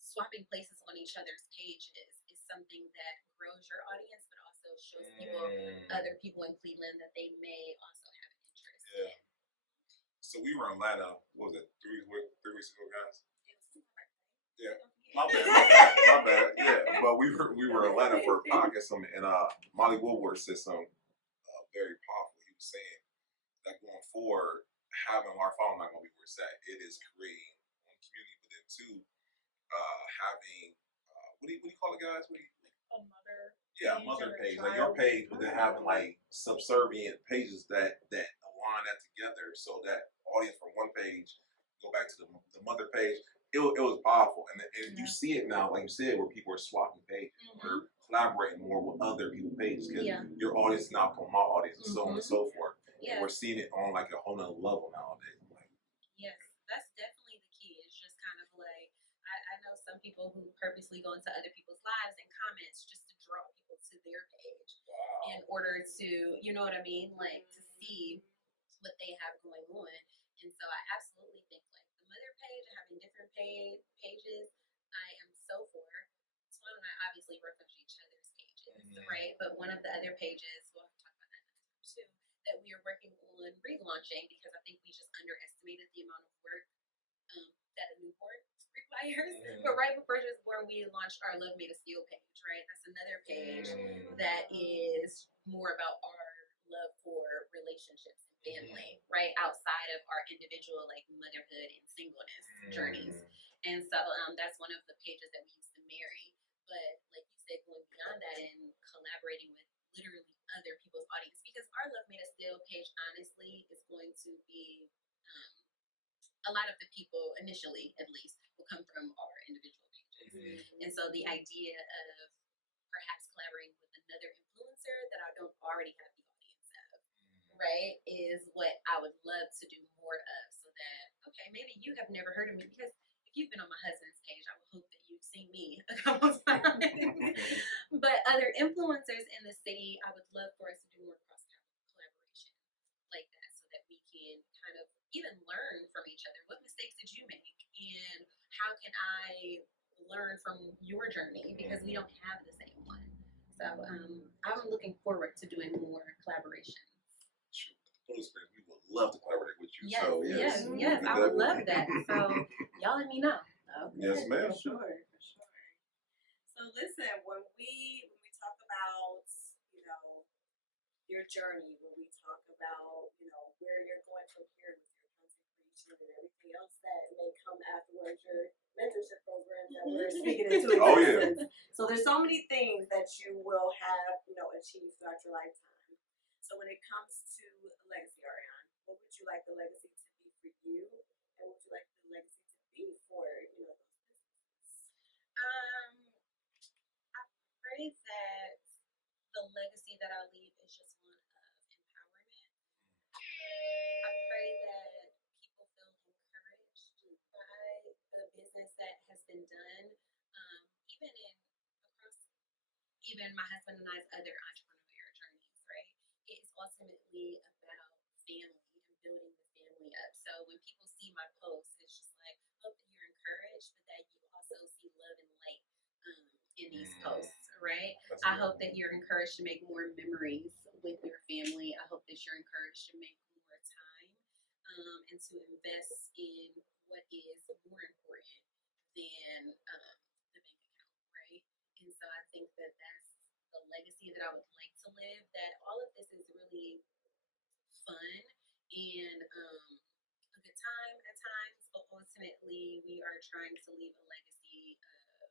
swapping places on each other's pages is something that grows your audience, but also shows people, other people in Cleveland, that they may also have an interest. Yeah. So we were in Atlanta, what was it, 3 weeks ago, guys? Yeah. My bad. Yeah, but we were in Atlanta for a podcast, and Molly Woodward said something very powerful. He was saying that going forward, having our phone not going to be where it's at. It is creating one community, but then two, having what do you call it, guys? A mother. Yeah, mother page, like your page, but then having like subservient pages that align that together, so that audience from one page go back to the mother page. It was powerful, and you see it now, like you said, where people are swapping pages, or collaborating more with other people's pages because your audience is now from my audience and so on and so forth. And we're seeing it on like a whole nother level nowadays. Like, yes, that's definitely the key. It's just kind of like I know some people who purposely go into other people's lives and comments just to draw people to their page in order to, you know what I mean, like to see what they have going on. And so I absolutely think like the mother page and having different pages, I am so for. Swan and I obviously work on each other's pages, right? But one of the other pages, we'll have to talk about that another time too, that we are working on relaunching because I think we just underestimated the amount of work that a newborn requires. But right before she was born, we launched our Arrione Steele page, right? That's another page that is more about our love for relationships and family, right? Outside of our individual like motherhood and singleness journeys. And so that's one of the pages that we used to marry. But like you said, going beyond that and collaborating with literally other people's audience, because our Arrione Steele page, honestly, is going to be a lot of the people initially, at least, will come from our individual pages. And so the idea of perhaps collaborating with another influencer that I don't already have the audience of, right, is what I would love to do more of, so that, okay, maybe you have never heard of me, because if you've been on my husband's page, I would hope that you've seen me a couple times. But other influencers in the city, I would love for us to do more cross-collaboration like that, so that we can kind of even learn from each other. What mistakes did you make? And how can I learn from your journey? Because we don't have the same one. So I'm looking forward to doing more collaboration. We would love to collaborate with you. Yes, so, yes, I would love that. So y'all let me know. Okay. Yes, ma'am. For sure. So listen, when we talk about, your journey, when we talk about, where you're going from here with your content creation and everything else that may come afterwards, your mentorship program that we're speaking into. Oh, yeah. So there's so many things that you will have, achieved throughout your lifetime. So when it comes to legacy, Arrione, what would you like the legacy to be for you? And what would you like the legacy to be for, those businesses? I pray that the legacy that I leave is just one of empowerment. I pray that people feel encouraged by the business that has been done, even my husband and I's other entrepreneurial journeys, right? It is ultimately about family and building the family up. So when people see my posts, it's just like, hope that you're encouraged, but that you also see love and light in these posts, right? I hope that you're encouraged to make more memories with your family. I hope that you're encouraged to make more time and to invest in what is more important than the bank account, right? And so I think that that's the legacy that I would like to live, that all of this is really fun and a good time at times, but ultimately we are trying to leave a legacy of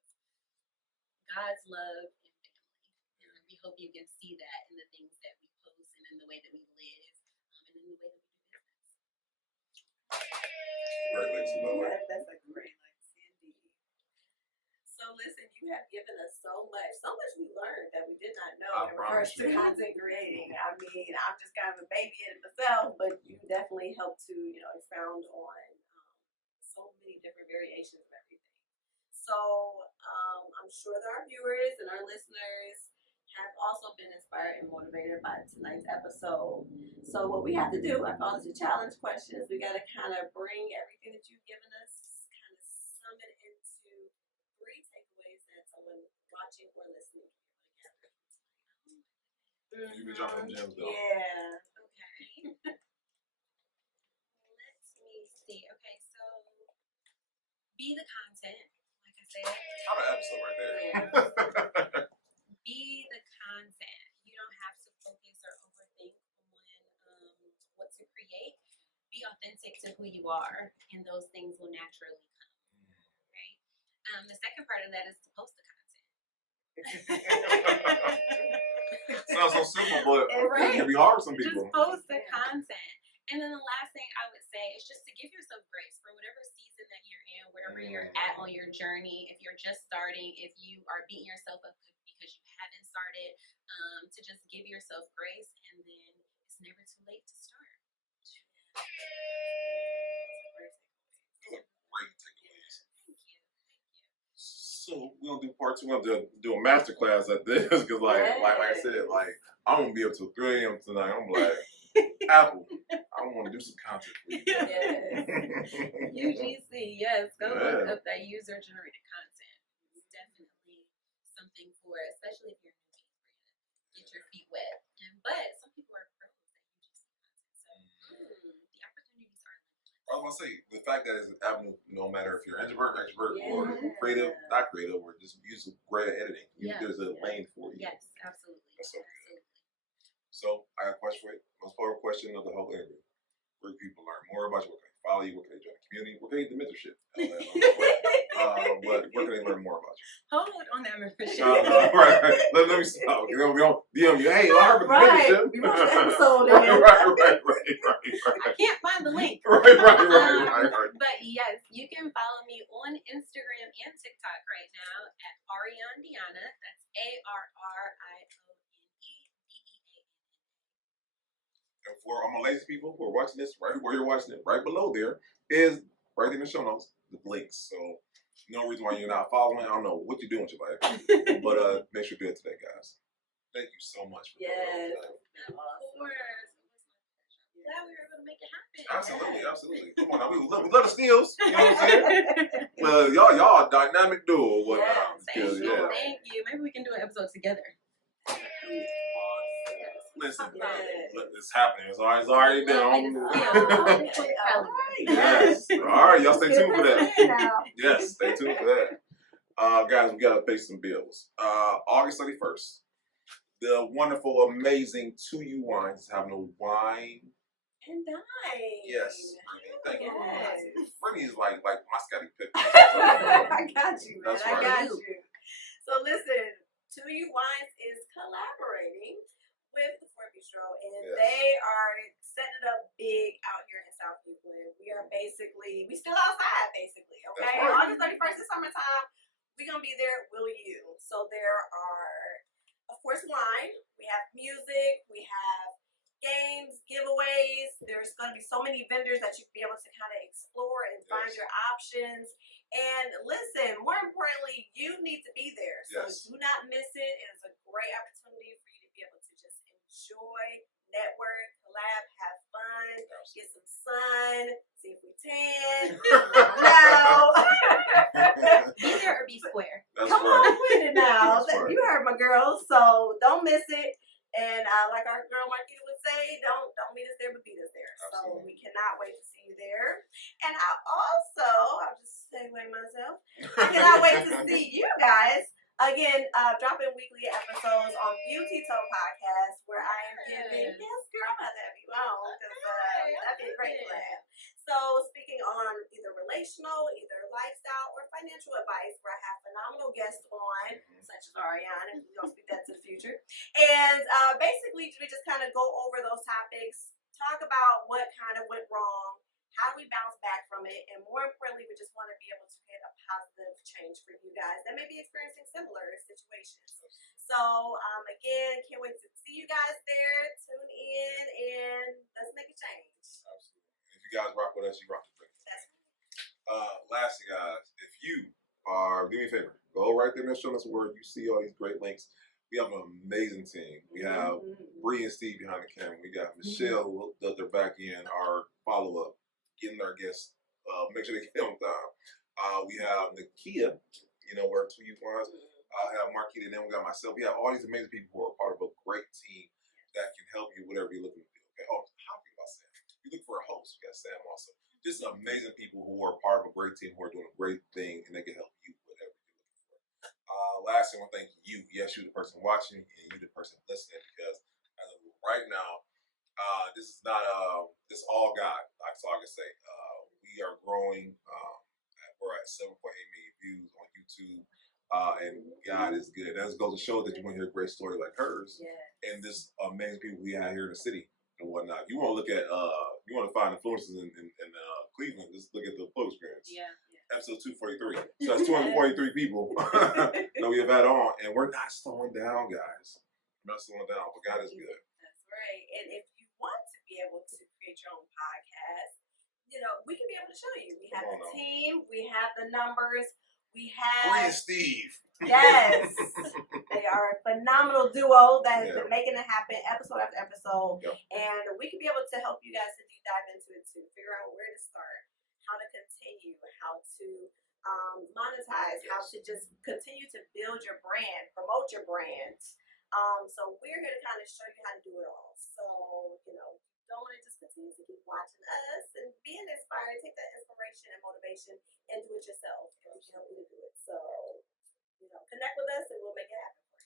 God's love and family. And we hope you can see that in the things that we post and in the way that we live and in the way that we do business. Great legacy, by the way. That's a great legacy indeed. So listen, you have given us so much we learned that we did not know in regards to content creating. I mean, I'm just kind of a baby in it myself, but you definitely helped to, expound on so many different variations of everything. So I'm sure that our viewers and our listeners have also been inspired and motivated by tonight's episode. So what we have to do, I call this a challenge question, is we got to kind of bring everything that you've given us, kind of sum it into 3 takeaways that someone watching or listening can be able to gather. You been dropping them gems, though. Yeah. Okay. Let me see. Okay, so be the content, like I said. Top of episode right there. Be the content. You don't have to focus or overthink on what to create. Be authentic to who you are, and those things will naturally come. Right. The second part of that is to post the content. Sounds so simple, but it can be hard for some people. Just post the content. And then the last thing I would say is just to give yourself grace for whatever season that you're in, wherever you're at on your journey. If you're just starting, if you are beating yourself up because you haven't started, to just give yourself grace, and then it's never too late to start. Great takeaways. Thank you. So we're gonna do part 2. We're gonna do a master class at this because, like I said, like I'm gonna be up till 3 a.m. tonight. I'm like, Apple, I want to do some content for you. Yes. UGC, yes. Go look up that user-generated content. It's definitely something for, especially if you're new, get your feet wet. But some people are pros at UGC content, so the opportunities are limitless. I was gonna say the fact that it's an avenue, no matter if you're introvert, extrovert, or creative, not creative, or just use great at editing. There's a lane for you. Yes, absolutely. That's so good. So I got a question for you. Most important question of the whole interview. Where can people learn more about you? Where can they follow you? Where can they join the community? Where can they get the mentorship? But where can they learn more about you? Hold on that membership. Right. Let me stop. We don't DM you. Hey, I heard about the mentorship. We want the episode. Right. I can't find the link. Right. But yes, you can follow me on Instagram and TikTok right now at Arrione Deanna. That's ARRIONE. And for all my lazy people who are watching this, right where you're watching it, right below there is right in the show notes, the links. So no reason why you're not following. I don't know what you're doing with your life, but make sure you do it today, guys. Thank you so much for Yes. Of course. Glad we were able to make it happen. Absolutely. Come on, now, we love the Steeles. You know what I'm saying? Well, y'all a dynamic duo. Thank you. Maybe we can do an episode together. Listen, it's happening. It's already been on. Yes. All right, y'all stay tuned for that. Yes, stay tuned for that. Guys, we gotta pay some bills. August 31st, the wonderful, amazing 2U Wines is having a wine And dine. Yes. Thank you. Brittany is like my Scotty Pippen. I got you, man. That's I right. got you. So listen, 2U Wines is collaborating with the Fort Bistro, and they are setting it up big out here in South Euclid. We still outside, basically, okay? Right. August 31st is summertime. We're going to be there, will you? So there are, of course, wine. We have music. We have games, giveaways. There's going to be so many vendors that you can be able to kind of explore and find your options. And listen, more importantly, you need to be there. So do not miss it. It is a great opportunity for you to be able to just enjoy, network, collab, have fun, get some sun, see if we tan. Be there or be square. Come on with it now. You heard my girl, so don't miss it. And like our girl Marquita would say, don't meet us there, but beat us there. Absolutely. So we cannot wait to see you there. And I'll just segue myself. I cannot wait to see you guys again, dropping weekly episodes on Beauty Toe Podcast, where I am giving, yes, girl, I'm about to have you on, because that'd be a great plan. So, speaking on either relational, either lifestyle, or financial advice, where I have phenomenal guests on, such as Ariana, we're going to speak that to the future. And basically, we just kind of go over those topics, talk about what kind of went wrong, how do we bounce back from it, and more importantly, we just want to be able to create a positive change for you guys that may be experiencing similar situations. So, again, can't wait to see you guys there. Tune in, and let's make a change. Absolutely. If you guys rock with us, you rock with us. That's right. Lastly, guys, if you are, do me a favor, go right there and show us where you see all these great links. We have an amazing team. We have Bree and Steve behind the camera. We got Michelle who does their back end, our follow-up, getting our guests, make sure they get on time. We have Nakia, where 2U Wines. I have Marquita, and then we got myself. We have all these amazing people who are part of a great team that can help you whatever you're looking to do. Okay. Oh, how can about Sam? You look for a host. We got Sam also. Just amazing people who are part of a great team who are doing a great thing, and they can help you whatever you're looking for. Last thing, I want to thank you. Yes, you the person watching, and you the person listening, because as of right now, this is not this all God. That's all I can say. We are growing. We're at 7.8 million views on YouTube. And God is good. That goes to show that you want to hear a great story like hers, and this amazing people we have here in the city and whatnot. You want to look at, you want to find influences in Cleveland. Just look at the flow experience. episode 243. So that's 243 people that we have had on, and we're not slowing down, guys. We're not slowing down, but God is good. That's right. And if you want to be able to create your own podcast, we can be able to show you. We have the team, we have the numbers, we have Arrione Steele. Yes. They are a phenomenal duo that has been making it happen episode after episode. Yep. And we can be able to help you guys to deep dive into it too. Figure out where to start, how to continue, how to monetize, how to just continue to build your brand, promote your brand. So we're here to kind of show you how to do it all. So, don't want to just continue to keep watching us and being inspired. Take that inspiration and motivation and do it yourself. And we can help you to do it. So, connect with us and we'll make it happen for you.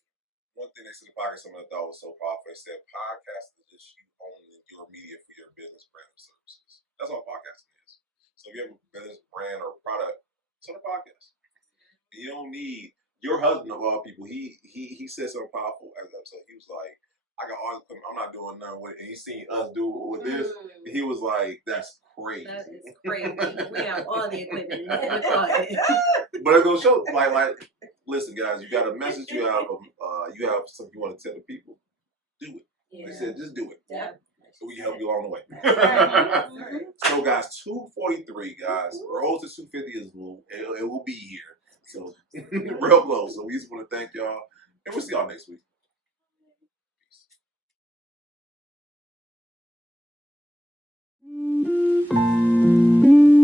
One thing they said the podcast someone thought was so powerful. They said podcasting is just you owning your media for your business, brand, and services. That's all podcasting is. So if you have a business, brand, or product, it's on a podcast. You don't need your husband of all people. He said something powerful as an episode. He was like, I got all the equipment. I'm not doing nothing with it. And he seen us do it with this. And he was like, that's crazy. That is crazy. We have all the equipment. But it's gonna show like listen, guys, you got a message, you have something you want to tell the people. Do it. Yeah. They said just do it. Yeah. So we can help you along the way. So guys, 243 guys. Roll to 250 is it will be here. So real close. So we just want to thank y'all. And we'll see y'all next week. Peace.